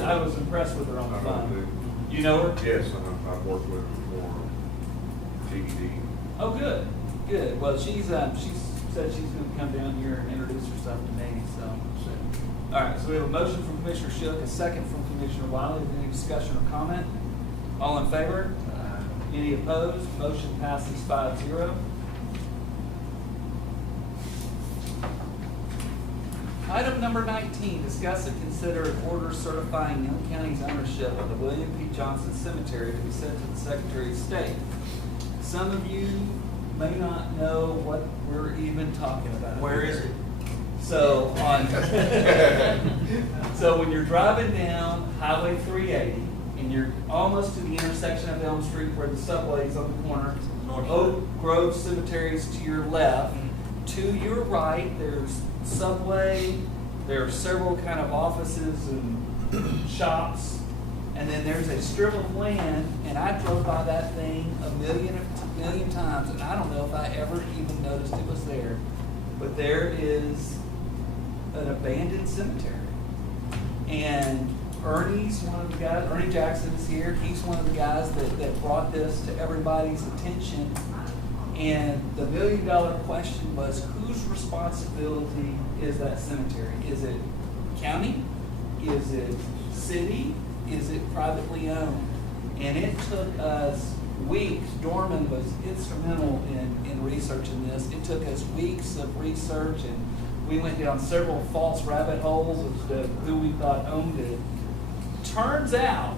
I was impressed with her on the phone. You know her? Yes, I've worked with her before, TED. Oh, good, good. Well, she's said she's going to come down here and introduce herself to me, so. All right, so we have a motion from Commissioner Shook, a second from Commissioner Wiley. Any discussion or comment? All in favor? Any opposed? Motion passes 5-0. Item number 19, discuss and consider an order certifying Young County's ownership of the William P. Johnson Cemetery to be sent to the Secretary of State. Some of you may not know what we're even talking about. Where is it? So so when you're driving down Highway 380 and you're almost to the intersection of Elm Street where the subway is on the corner, Oak Grove Cemetery is to your left. To your right, there's Subway. There are several kind of offices and shops. And then there's a strip of land, and I drove by that thing a million times, and I don't know if I ever even noticed it was there. But there is an abandoned cemetery. And Ernie's one of the guys, Ernie Jackson is here. He's one of the guys that brought this to everybody's attention. And the $1 million question was, whose responsibility is that cemetery? Is it county? Is it city? Is it privately owned? And it took us weeks. Dorman was instrumental in researching this. It took us weeks of research, and we went down several false rabbit holes as to who we thought owned it. Turns out,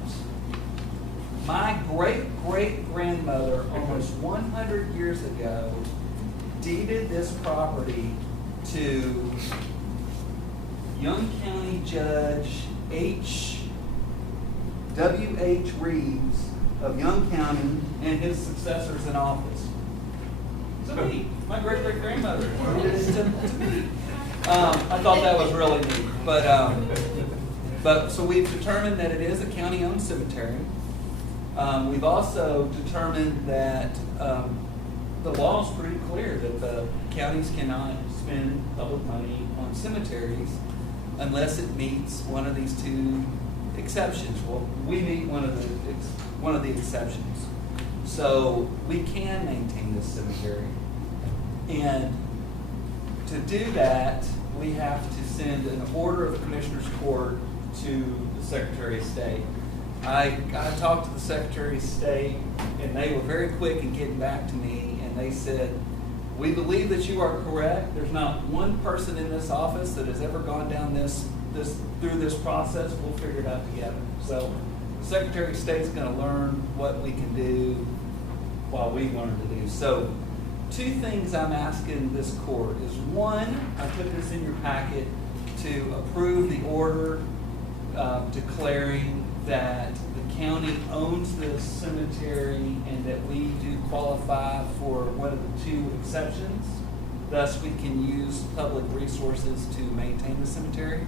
my great-great-grandmother, almost 100 years ago, deeded this property to Young County Judge W.H. Reeves of Young County and his successors in office. To me, my great-great-grandmother did it to me. I thought that was really neat. But so we've determined that it is a county-owned cemetery. We've also determined that the law is pretty clear that the counties cannot spend public money on cemeteries unless it meets one of these two exceptions. Well, we meet one of the exceptions. So we can maintain this cemetery. And to do that, we have to send an order of the Commissioner's Court to the Secretary of State. I talked to the Secretary of State, and they were very quick in getting back to me, and they said, we believe that you are correct. There's not one person in this office that has ever gone down through this process. We'll figure it out together. So the Secretary of State's going to learn what we can do while we learn to do. So two things I'm asking this court is, one, I put this in your packet to approve the order declaring that the county owns this cemetery and that we do qualify for one of the two exceptions. Thus, we can use public resources to maintain the cemetery.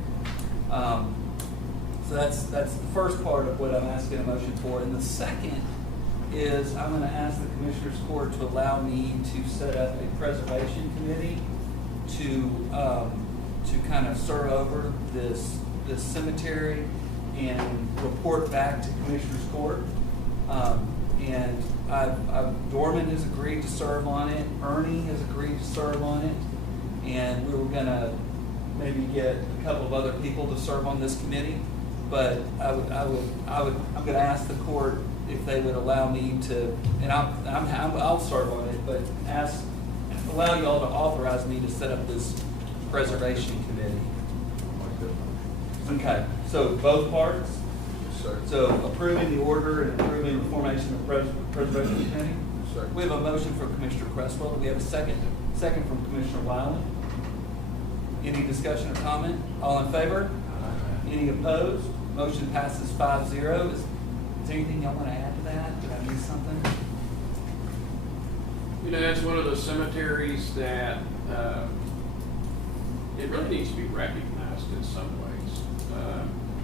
So that's the first part of what I'm asking a motion for. And the second is I'm going to ask the Commissioner's Court to allow me to set up a preservation committee to kind of serve over this cemetery and report back to Commissioner's Court. And Dorman has agreed to serve on it. Ernie has agreed to serve on it. And we were going to maybe get a couple of other people to serve on this committee. But I'm going to ask the court if they would allow me to, and I'll serve on it, but allow y'all to authorize me to set up this preservation committee. Okay, so both parts? So approving the order and approving the formation of preservation committee? We have a motion from Commissioner Cresswell. Do we have a second? Second from Commissioner Wyland. Any discussion or comment? All in favor? Any opposed? Motion passes 5-0. Is there anything y'all want to add to that? Did I miss something? You know, that's one of those cemeteries that it really needs to be recognized in some ways.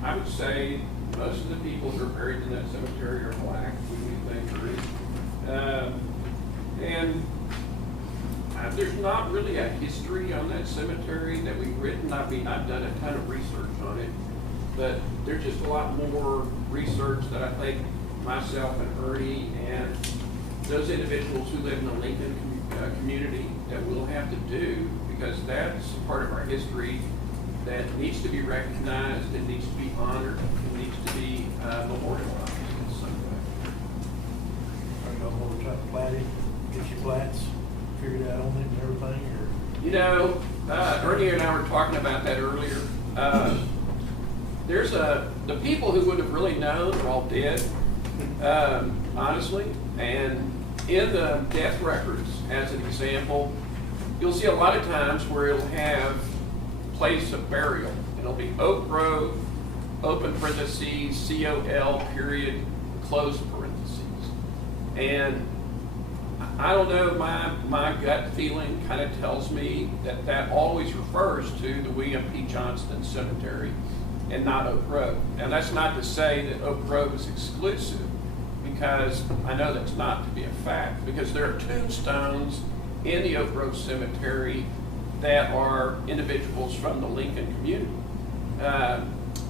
I would say most of the people who are buried in that cemetery are black, we think are. And there's not really a history on that cemetery that we've written. I mean, I've done a ton of research on it, but there's just a lot more research that I think myself and Ernie and those individuals who live in the Lincoln community that we'll have to do, because that's part of our history that needs to be recognized, it needs to be honored, it needs to be memorialized in some way. Are y'all going to try to plat it, get your plats figured out on it and everything, or? You know, Ernie and I were talking about that earlier. There's the people who would have really known are all dead, honestly. And in the death records, as an example, you'll see a lot of times where it'll have place of burial. It'll be Oak Grove, open parentheses, COL, period, close parentheses. And I don't know, my gut feeling kind of tells me that that always refers to the William P. Johnston Cemetery and not Oak Grove. Now, that's not to say that Oak Grove is exclusive, because I know that's not to be a fact, because there are tombstones in the Oak Grove Cemetery that are individuals from the Lincoln community.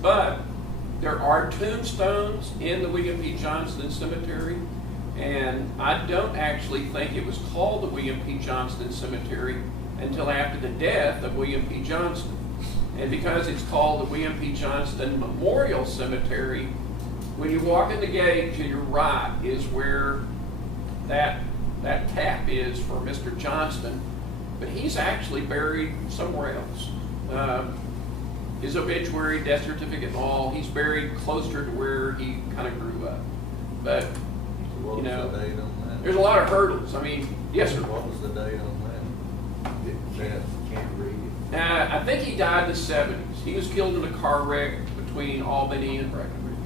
But there are tombstones in the William P. Johnston Cemetery, and I don't actually think it was called the William P. Johnston Cemetery until after the death of William P. Johnston. And because it's called the William P. Johnston Memorial Cemetery, when you walk in the gate, to your right is where that tap is for Mr. Johnston, but he's actually buried somewhere else. His obituary, death certificate, and all, he's buried closer to where he kind of grew up. But, What you was know, the date on that? there's a lot of hurdles. I mean, yes, sir. What was the date on that? Can't read it. I think he died in the 70s. He was killed in a car wreck between Albany and Breckenridge.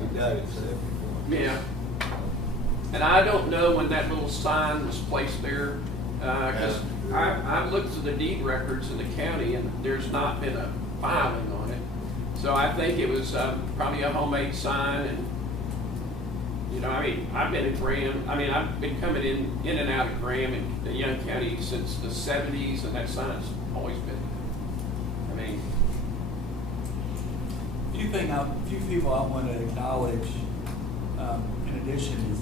He died at 74. Yeah. And I don't know when that little sign was placed there, because I've looked through the deed records in the county, and there's not been a filing on it. So I think it was probably a homemade sign, and, you know, I mean, I've been in Graham, I mean, I've been coming in and out of Graham in the Young County since the 70s, and that sign's always been there. I mean, few people I want to acknowledge, in addition, is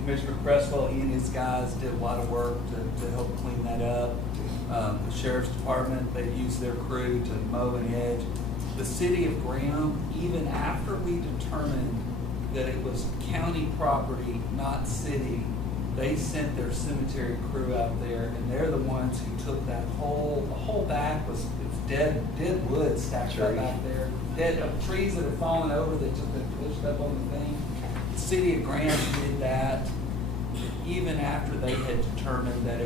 Commissioner Cresswell. He and his guys did a lot of work to help clean that up. The Sheriff's Department, they used their crew to mow and edge. The city of Graham, even after we determined that it was county property, not city, they sent their cemetery crew out there, and they're the ones who took that the whole back was dead wood stacked up back there. Dead trees that had fallen over that just been pushed up on the thing. The city of Graham did that even after they had determined that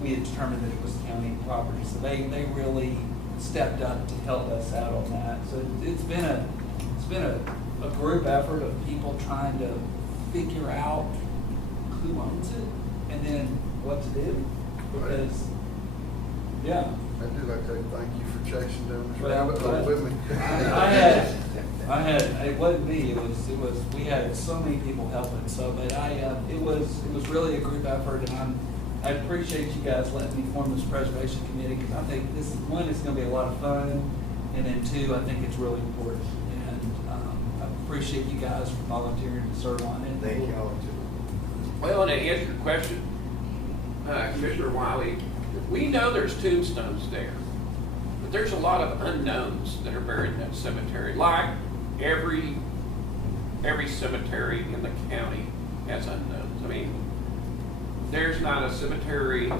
we had determined that it was county property. So they really stepped up to help us out on that. So it's been a group effort of people trying to figure out who owns it and then what to do. Because, yeah. I do like to thank you for chasing down this Well, rabbit hole with me. I had, it wasn't me, it was, we had so many people helping, so, but it was really a group effort, and I appreciate you guys letting me form this preservation committee, because I think this, one, it's gonna be a lot of fun, and then two, I think it's really important, and, I appreciate you guys for volunteering to serve on it. Thank you all too. well, and to answer your question, Commissioner Wiley, we know there's tombstones there, but there's a lot of unknowns that are buried in that cemetery. Like every cemetery in the county has unknowns. I mean, there's not a cemetery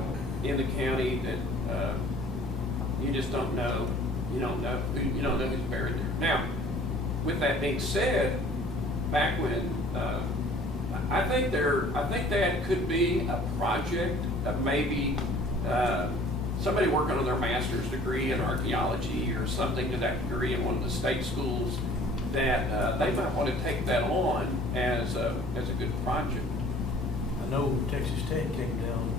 in the county that you just don't know. You don't know who's buried there. Now, with that being said, back when I think that could be a project of maybe somebody working on their master's degree in archaeology or something to that degree in one of the state schools, that they might want to take that on as a good project. I know Texas Tech came down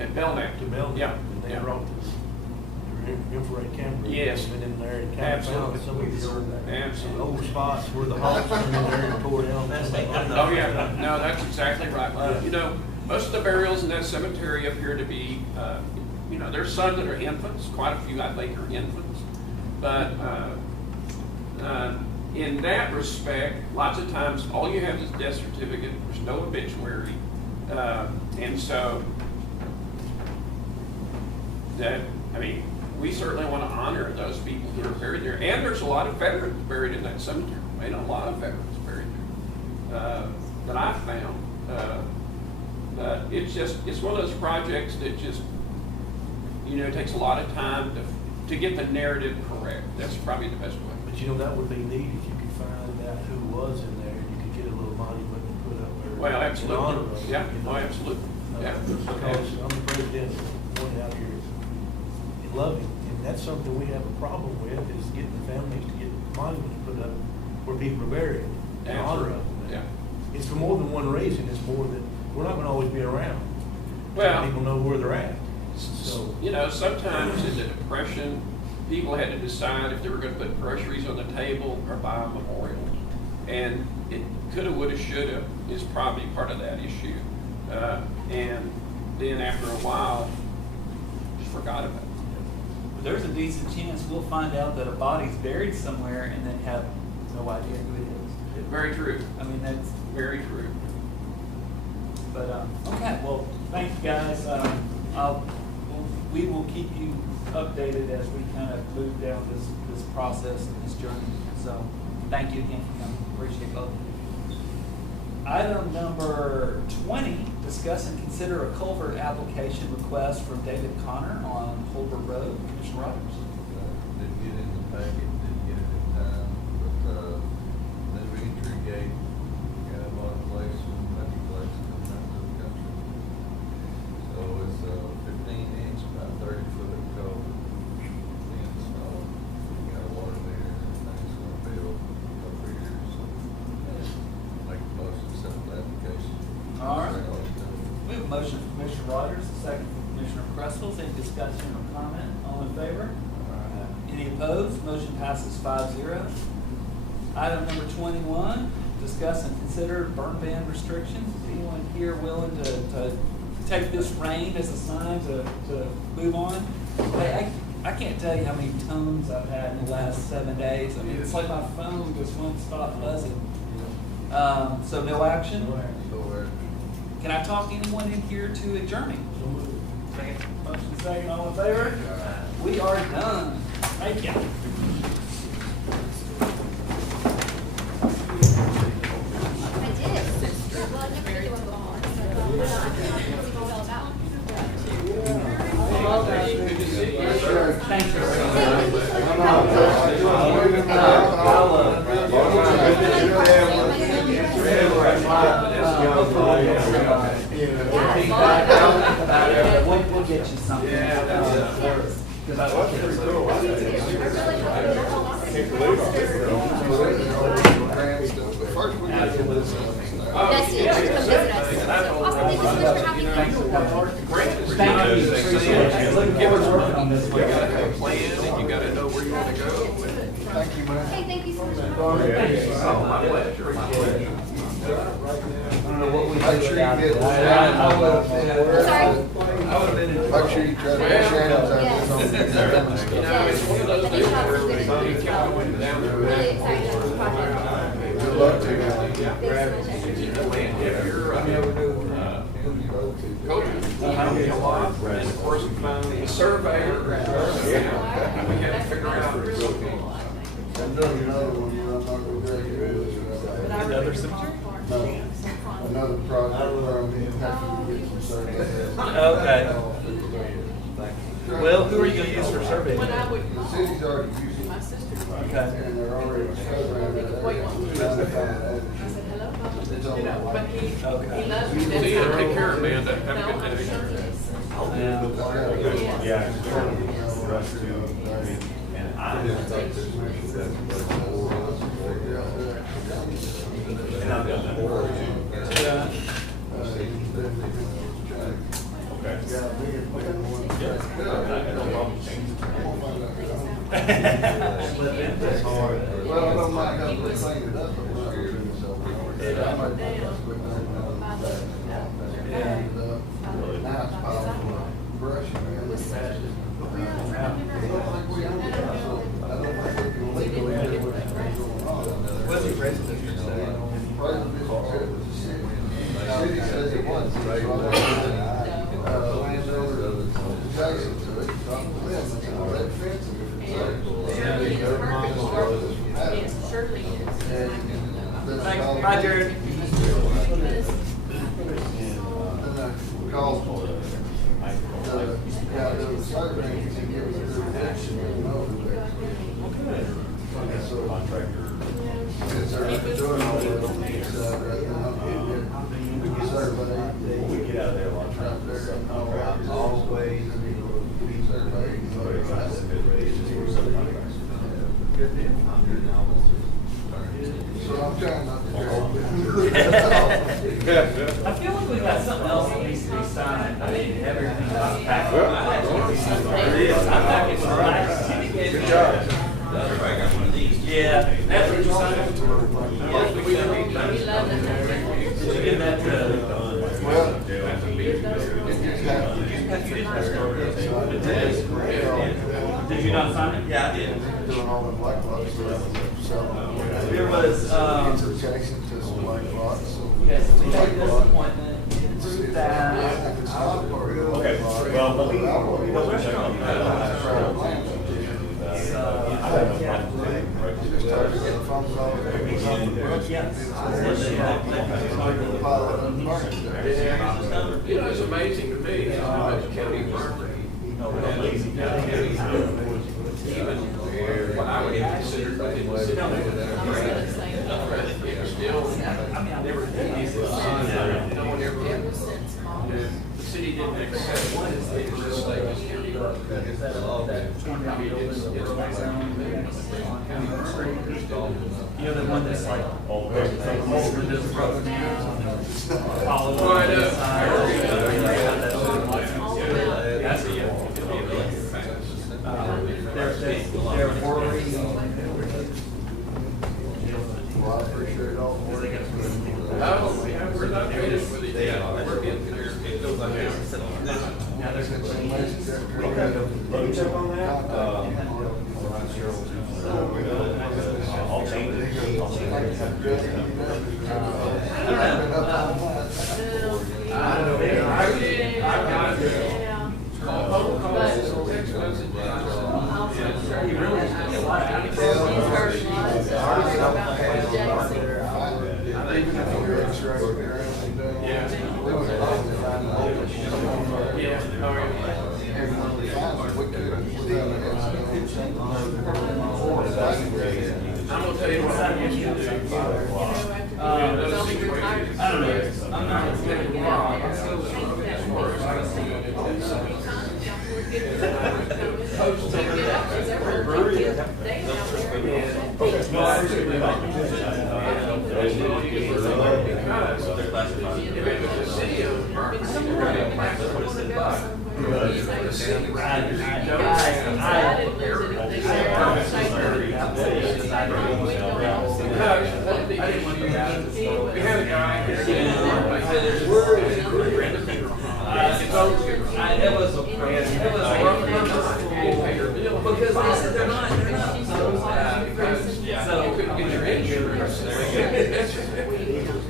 At Belknap. to Belknap, Yeah, and they yeah. brought their infrared camera. Yes. Went in there and kind of Absolutely. found some of the Absolutely. old spots where the hawks went in there and tore down. Oh, yeah, no, that's exactly right. You know, most of the burials in that cemetery appear to be, you know, there's some that are infants, quite a few I think are infants. But in that respect, lots of times, all you have is a death certificate, there's no obituary. And so, that, I mean, we certainly want to honor those people who are buried there. And there's a lot of veterans buried in that cemetery. I mean, a lot of veterans buried there that I've found. But it's one of those projects that just, you know, takes a lot of time to get the narrative correct. That's probably the best way. But you know, that would be neat if you could find out who was in there, and you could get a little monument and put up there. Well, in honor absolutely. of it, Yeah, you know. oh, absolutely. Yeah. Because I'm the president of one out here in Loving, and that's something we have a problem with, is getting the families to get monuments put up where people are buried in honor of them. Yeah. It's for more than one reason. It's more that we're not gonna always be around. Well, People know where they're at. So, you know, sometimes in the Depression, people had to decide if they were gonna put groceries on the table or buy memorials. And it coulda, woulda, shoulda is probably part of that issue. And then after a while, just forgot about it. There's a decent chance we'll find out that a body's buried somewhere and then have no idea who it is. Very true. I mean, that's, Very true. but, okay, well, thank you guys. We will keep you updated as we kind of move down this process and this journey. So, thank you again for coming. Appreciate both of you. Item number 20, discuss and consider a culvert application request from David Connor on Holbert Road. Commissioner Rogers. Didn't get in the packet, didn't get it in time, but, new entry gate, got a lot of places, many places in the country. So it's a 15-inch by 30-foot culvert. And so, we got a water meter and everything's gonna build over here, so, make the most simple application. All right. We have a motion from Commissioner Rogers, a second from Commissioner Crestals. Any discussion or comment? All in favor? Any opposed? Motion passes 5-0. Item number 21, discuss and consider burn ban restrictions. Is anyone here willing to take this reign as a sign to move on? I can't tell you how many tones I've had in the last 7 days. I mean, it's like my phone just won't stop buzzing. So no action? Can I talk anyone in here to adjourning? Motion second, all in favor? We are done. Thank you. I did. Yeah, well, I never did one before, so I don't know what it's all about. Thank you. We'll get you something. Because I was pretty cool. That's it. Come visit us. Awesome. Thank you so much for having me. Thank you. Appreciate it. Working on this. You gotta have a plan and you gotta know where you wanna go. Thank you, man. Hey, thank you so much. Thank you so Oh, much. my pleasure, my pleasure. I don't know what we Make sure you get Sorry. Make sure you try to get Shannon's out there. You know, it's one of those deals where we keep going down the road. Really excited about the project. Good luck to you. Thanks so much. If you're, coaches, and of course, the surveyor, we had to figure out. I'm doing another one, I'm not gonna tell you. Another cemetery? No, another project where I'm gonna have to get some surveys. Okay. Well, who are you gonna use for survey? When I would The call, city's already using my it, sister, Okay. and they're already surveying that area. I said, hello, Mama. You know, but he loves me. See you, take care, Amanda, have a good day. Well, I don't mind having to clean it up, but we're not gonna do so. I might and, now it's piled full of brush and everything. I don't think we own it, so I don't think we can legally do what's going on. What's the president say? President said it was the city. The city says it was. Landowner adjacent to it, it's on the limb, it's a red fence. Yes, surely is. Thanks. Bye, Jared. Then I called the guy that was surveying, he said, give us a good action, we know who they are. So, since they're doing all that on the inside right now, we can survey. We get out of there a lot. Right there, all the way, we survey. So I'm trying not to I feel like we got something else that needs to be signed. I mean, everything is packed. It is. I'm not getting relaxed. Good job. Everybody got one of these? Yeah, that's what you signed up for. Did you get that, did you not sign it? Yeah, I did. There was, yes, we made this appointment, through that. Okay, well, let me double check on that. You know, it's amazing to me how much county property, even what I would consider to be the city. It's still, no one ever, the city didn't accept it, they just like this county property. You know, the one that's like, over this road now. Follow Well, I know. the side. That's a, there's they're worried. Oh, yeah, we're not finished with it yet, we're getting there. Now there's Let me check on that. I'll change it. I don't know, I've got it. Phone calls, text messages. He really is a lot of I'm gonna tell you what I used to do. I don't know. I'm not taking it wrong. I'm still We had a guy here. It was because they said they're not so bad because So you couldn't get your insurance.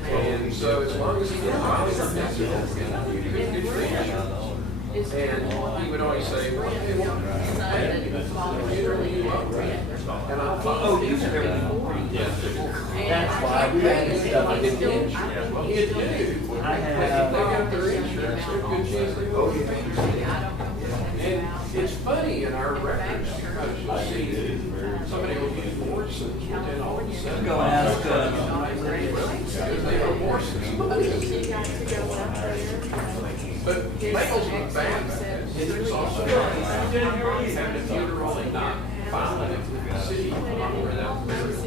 And so as long as he didn't file your taxes, you couldn't get your insurance. And he would always say, well, hey, what? And I thought, oh, you have everything. That's why we had stuff. He did. They got their insurance, there's a good chance they will be paying. And it's funny in our records, because you'll see somebody will use Morrison's, and then all of a sudden. Go ask, because they are Morrison's money. But Maple's not bad. It's also having a funeral and not filing it with the city where that burial.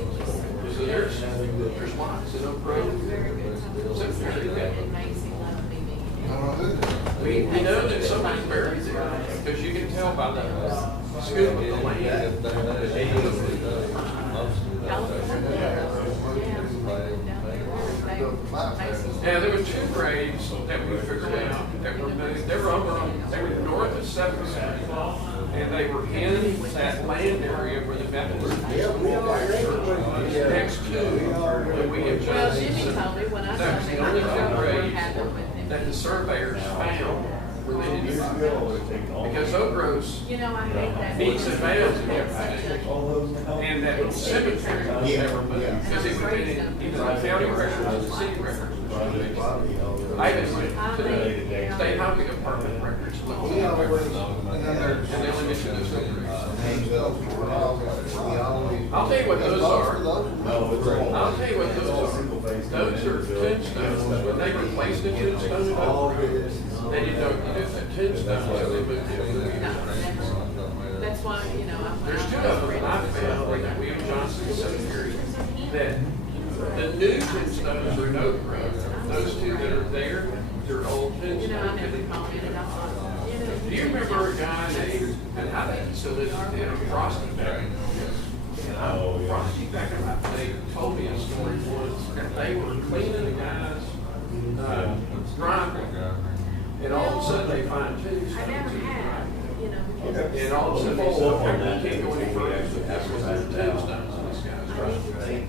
So there's lots in Oak Grove. Cemetery that we know that somebody's buried there, because you can tell by the scoop of the land. Yeah, there were two graves that we figured out that were moved. They were north of 7th Street, and they were in that land area where the Methodist church was next to, and we have just, that was the only two graves that the surveyors found where they didn't because Oak Grove's meets and bounds and everything. And that cemetery was never moved, because it would have been either the county records or the city records. I even went to the state highway department records, looked at the records, and they only mentioned those numbers. I'll tell you what those are. I'll tell you what those are. Those are tombstones. When they replaced the tombstone in Oak Grove, they didn't know if a tombstone, so they moved it. That's why, you know, There's two of them that I found, like at William Johnson Cemetery, that the new tombstones are in Oak Grove. Those two that are there, they're old you know, I never tombstones. commented on, Do you remember a guy named And I think so this is in Frosty back. And Frosty back in my day told me a story once that they were cleaning the guy's driveway. And all of a sudden they find tombstones in the driveway. And all of a sudden they said, okay, we can't go any further. That's what's in the tombstones in this guy's driveway.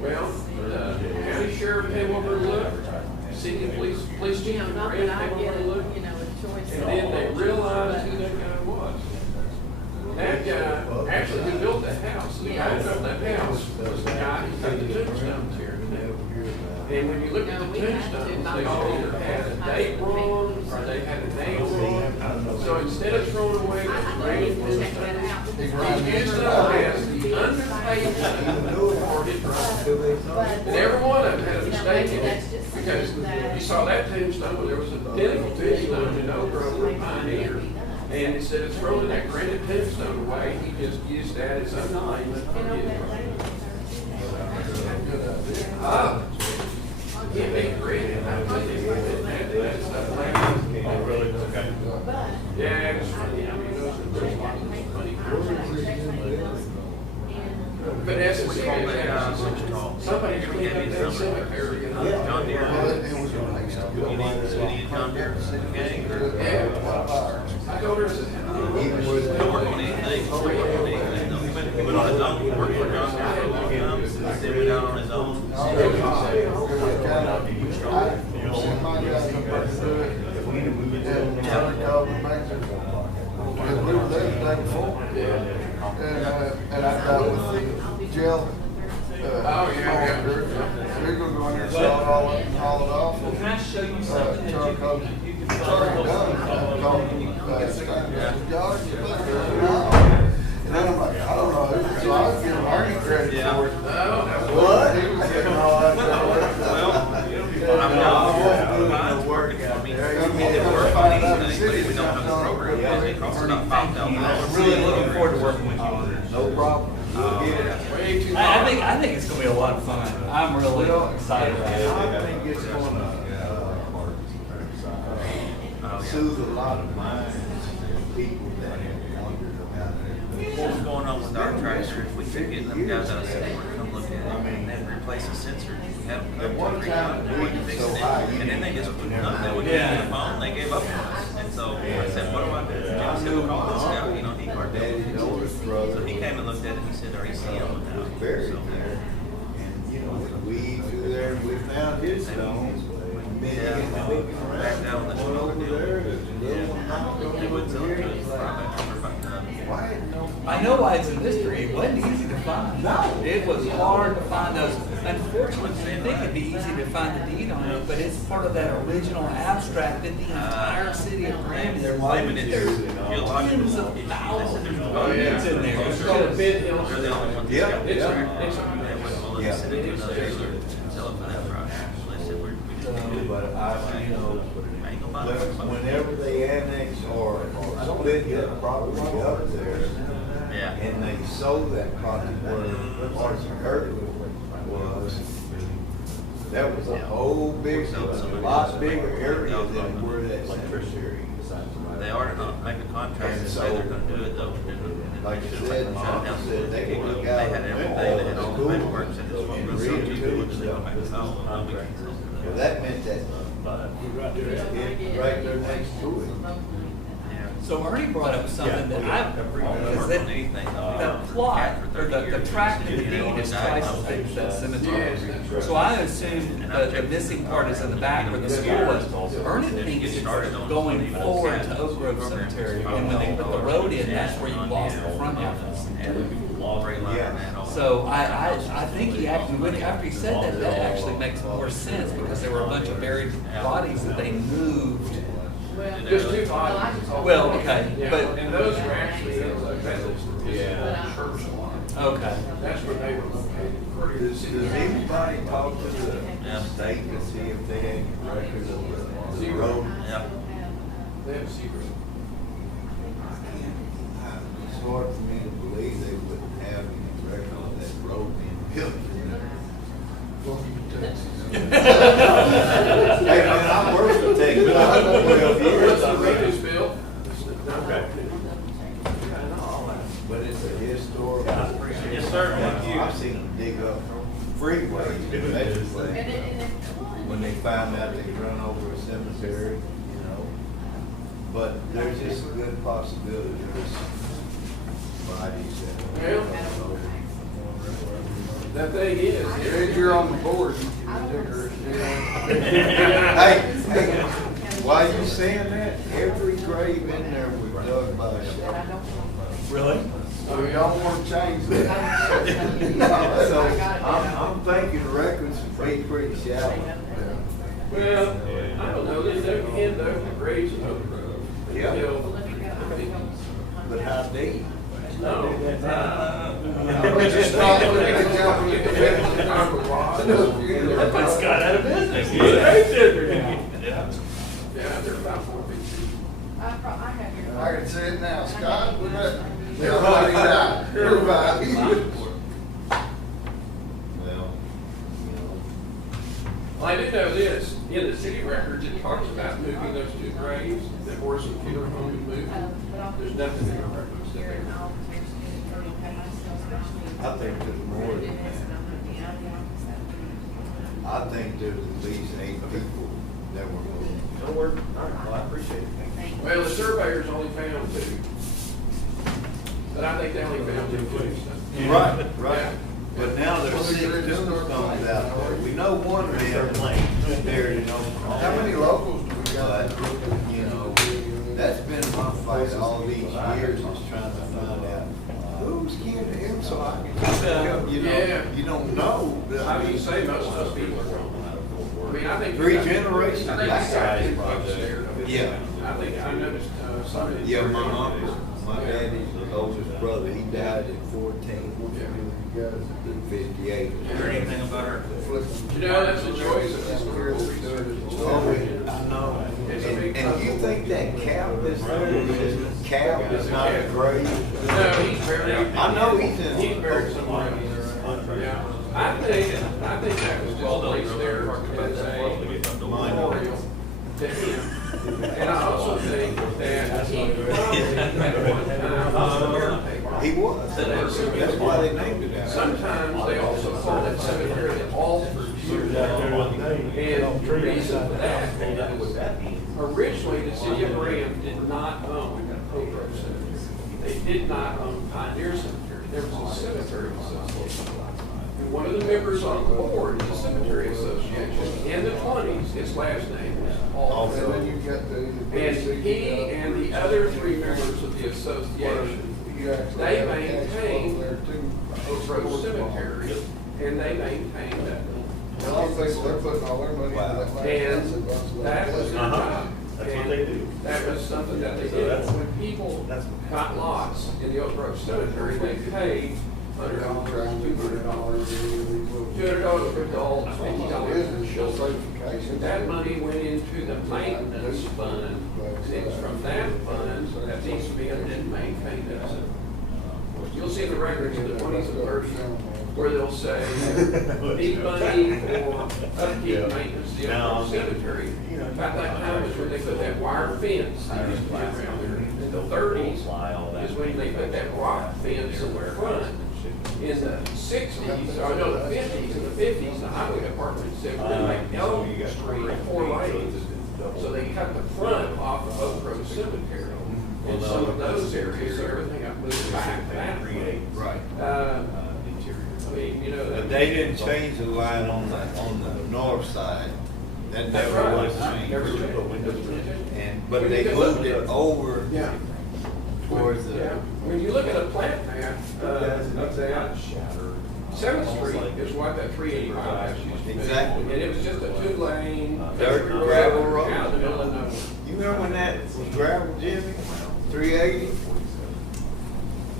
Well, the county sheriff came over and looked, city police chief and Not ran that I came over get, and looked. a choice. And then they realized who that guy was. That guy, actually, who built that house, the guy who built that house was the guy who cut the tombstones here today. And when you look at the tombstones, they all either had a date wrong, or they had a name wrong. So instead of throwing away the granite tombstones, he used them as the underpaid for his driveway. And every one of them had a mistake in it, because you saw that tombstone, there was a identical tombstone in Oak Grove Pioneer. And instead of throwing that granite tombstone away, he just used that as underlayment for his driveway. Can't be granite, I think they would have that stuff like that. Oh, really? Okay. Yeah, it's funny, I mean, those are pretty funny. But that's what somebody cleaned up that cemetery. John Deere. Yeah. I go there and said, Don't work on anything. Don't work on anything. He went on his own, worked for John Deere for a long time, then went out on his own. Because we were there the day before. And I got with Jill. We're gonna go in there and sell it all it off. Well, can I show you something that you can follow? And then I'm like, I don't know, so I was giving Arnie credit for it. What? He was getting all that. Mine's working for me. It didn't work on anything, but we don't have the program. It costs about $5,000. Really looking forward to working with you on this. No problem. We'll get it. way too I think it's gonna be a lot of fun. I'm really excited about it. I think it's gonna soothe a lot of minds of people that have wondered about it. What was going on with our tractor, if we could get them guys out of Seymour to come look at it, and then replace the sensor, we have them At one time, they wouldn't fix so it, high, and then they just wouldn't come, they wouldn't Yeah. get the phone, they gave up on us. And so I said, what do I do? Jim said, well, call this guy, you know, he hardly. Daddy's oldest brother. So he came and looked at it, he said, our ECM went out. Buried So, there. And, you know, we through there, we found his stones. Yeah, back down the One over there, there's a little one knocked They over wouldn't sell it to here. us, It's for like, about why didn't no? I know why it's a mystery. It wasn't easy to find. No. It was hard to find those. Unfortunately, you'd think it'd be easy to find the deed on it, but it's part of that original abstract that the entire city of Graham is limited there's geological tens of issues. thousands of Oh, yeah. deeds in there. It's called Bid Hill. They're the only ones that Yeah. got It's this. a- it's a- They wouldn't let us send it to another dealer, sell it for that price. So they said, we just do it. But I, you know, I ain't gonna buy it. whenever they annex or split that property up there, Yeah. and they sold that property where Arts and Kirkwood was, that was a whole big, a lot bigger area than where that cemetery is. They are to not make a contract and say they're gonna do it though. Like I said, Mom said, they can look They out had the everything, they had all the paperwork, said it's one real so cheap, what do they gonna make us all? No, we can't sell it. Well, that meant that, it's right there next to it. So Ernie brought up something that I, because that, Anything, the plot, or the tract of the deed is twice as big as that cemetery. So I assumed the missing part is in the back where the school was. Ernie thinks it's going forward to Oak Grove Cemetery, and when they put the road in, that's where you lost the front entrance. So I think he actually, after he said that, that actually makes more sense, because there were a bunch of buried bodies that they moved. Just two bodies. Well, okay, Yeah, but- and those were actually in the church lot. Okay. That's where they were located. Does anybody talk to the state to see if they had records of the road? Yeah. They have secret. It's hard for me to believe they wouldn't have any record of that road being built. Hey, man, I worked for Texas, I 12 years. The road is built. Okay. found out they run over a cemetery, you know. But there's just a good possibility there's bodies that. Well, the thing is, If you're on the board, you can Hey, why you saying that? Every grave in there was dug by a shovel. Really? So y'all want to change that? So I'm thinking records would be pretty shallow. well, I don't know, they never hand over the graves in Oak Grove. Yeah. You know, But how deep? No. Just not put it in It's got out of business. Yeah, they're about 4 feet deep. I have your. I can see it now, Scott, we're not, they're right out, you're right. Well, you know. Well, I do know this, in the city records, it talks about moving those 2 graves, that horse and funeral home and moving. There's nothing in the records that they. I think there's more than that. I think there's at least 8 people that were moved. That'll work. All right, well, I appreciate it. Well, the surveyors only found 2. But I think they only found 2 too. Right, right. But now there's 6 tombstones out there. We know one of them buried in Oklahoma. How many locals do we got? But, you know, that's been my fight all these years, is trying to find out who's kin to him, so I can, you know, Yeah. you don't know. I mean, say most of those people are wrong. I mean, I think. 3 generations I think back. you got 10 folks there. Yeah. I think I noticed, some of the. Yeah, my uncle, my daddy's oldest brother, he died at 14, 58. Is there anything about our You know, that's the joys of this world. Oh, I know. And you think that cap is not a grave? No, he's buried. I know he's in. He's buried somewhere. Yeah. I think that was just placed there as a memorial to him. And I also think that he He was. That's why they named it that. sometimes they also call that cemetery the altar. And the reason for that is originally the city of Graham did not own Oak Grove Cemetery. They did not own Pioneer Cemetery. There was a cemetery association. And one of the members on the board of the cemetery association in the 20s, his last name was Alter. And then you got the. And he and the other 3 members of the association, they maintained Oak Grove Cemetery, and they maintained that. A lot of people, they're putting all their money into that. And that was their job. That's what they do. That was something that they did. When people got lots in the Oak Grove Cemetery, they paid $100, $200 for dogs, $50 for children. And that money went into the maintenance fund. And it's from that fund that needs to be maintained. You'll see the records in the 20s and 30s where they'll say, need money for upkeep and maintenance of the Oak Grove Cemetery. About that time is when they put that wire fence that used to be around there. In the 30s is when they put that rock fence in the front. In the 60s, or no, the 50s, in the 50s, the highway department said, we're gonna make Elm Street 4 lanes. So they cut the front off of Oak Grove Cemetery. In some of those areas, so everything got moved back that way. Right. I mean, you know. But they didn't change the line on the north side. That That's never right. was Never changed. changed. But they moved it over Yeah. towards Yeah, the. when you look at a plat map, of that, 7th Street is what that 385 used to be. Exactly. And it was just a 2-lane. Dirt gravel road. Out in the middle of nowhere. You remember when that was gravel, Jimmy? 380?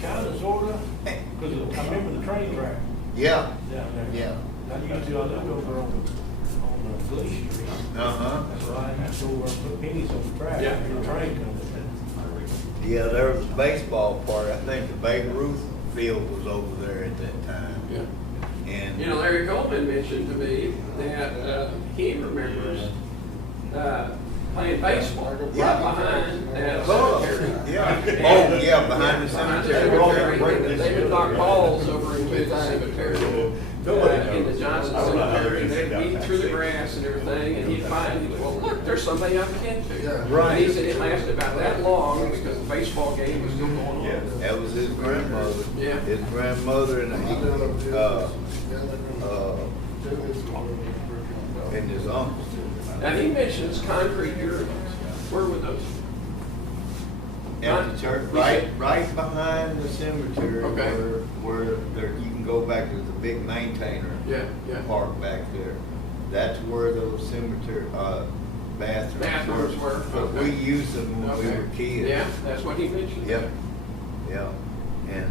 Kind of, sort of, because I remember the train track Yeah, down there. yeah. I used to, I lived over on Glee Street. Uh-huh. So I used to go over and put pennies on the track. Yeah. And the train comes in. Yeah, there was a baseball park. I think the Babe Ruth field was over there at that time. Yeah. And You know, Larry Goldman mentioned to me that he remembers playing baseball right behind that cemetery. Yeah. Oh, yeah, behind the cemetery. They would knock balls over into the cemetery. In the Johnson Cemetery, they'd beat through the grass and everything, and he'd there's somebody I'm kin to. Yeah. And he said it lasted about that long because the baseball game was still going on. Yeah, that was his grandmother. Yeah. His grandmother and his uncle. Now, he mentions concrete urinals. Where were those? At the church, right behind the cemetery, Okay. where there, you can go back to the big maintainer. Yeah, yeah. Park back there. That's where those cemetery, bathrooms Were. But we Okay. used them when we Okay. were kids. Yeah, that's what he mentioned. Yep, yeah. And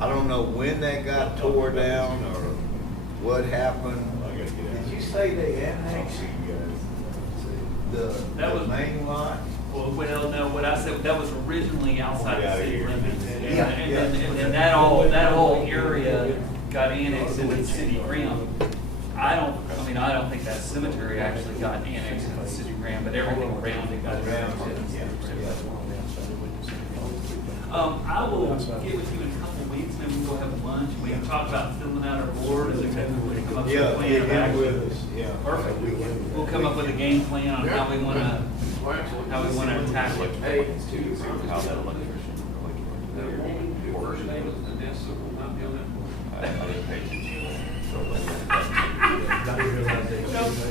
I don't know when that got tore down or what happened. Did you say they annexed the That was- main lot? Well, no, what I said, that was originally outside the city limits. Yeah, And then that whole area got annexed into the city ground. I don't think that cemetery actually got annexed into the city ground, but everything around it got annexed. I will get with you in a couple of weeks, maybe we'll go have lunch, we can talk about filling out our board, and then maybe come up with a Yeah, plan. get of him action. with us, yeah. Perfect. We'll come up with a game plan on how we wanna tackle it. Hey, how that electrician. The woman, her first name is Vanessa, will not be on that board.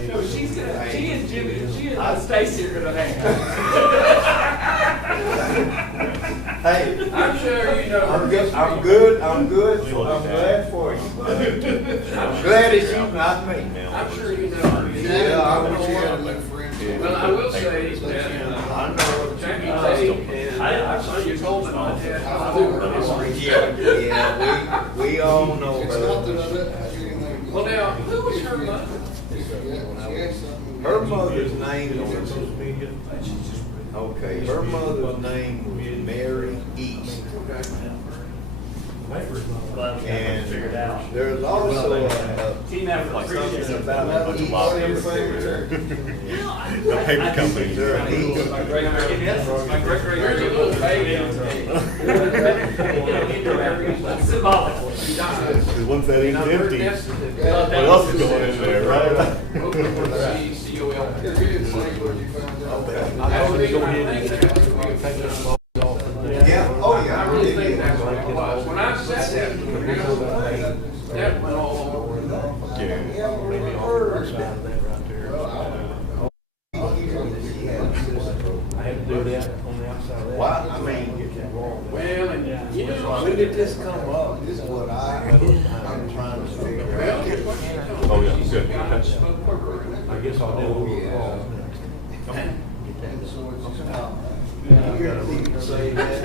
No, she's gonna, she and Jimmy, she and Stacy are gonna hang out. Hey, I'm sure you know. I'm good, I'm good, I'm glad for you. I'm glad it's you, not me. I'm sure you know. Yeah, I wish you had a Well, I will say that, I know. Jackie Tate and Sonia Coleman all had Yeah, we all know her. Well, now, who was her mother? Her mother's name was, okay, her mother's name was Mary East. And there's also a Team effort. something about East Cemetery. The paper company. There are East. My great There's a little baby. That's symbolic. She died. The ones that ain't Now, her empty. death What certificate. else is going in there, right? C-O-L. Okay. That's the reason I think that was what we were Yeah, oh yeah. I really think that's what it was. When I said that, that went all over. I had to do that on the outside of that. Why, I mean, Well, and you know, when did this come up? This is what I'm trying to figure well, out. here's what she told me. Oh, yeah, She said, good. "God, I spoke for her." I guess I'll do Oh, it. yeah. You hear people say that?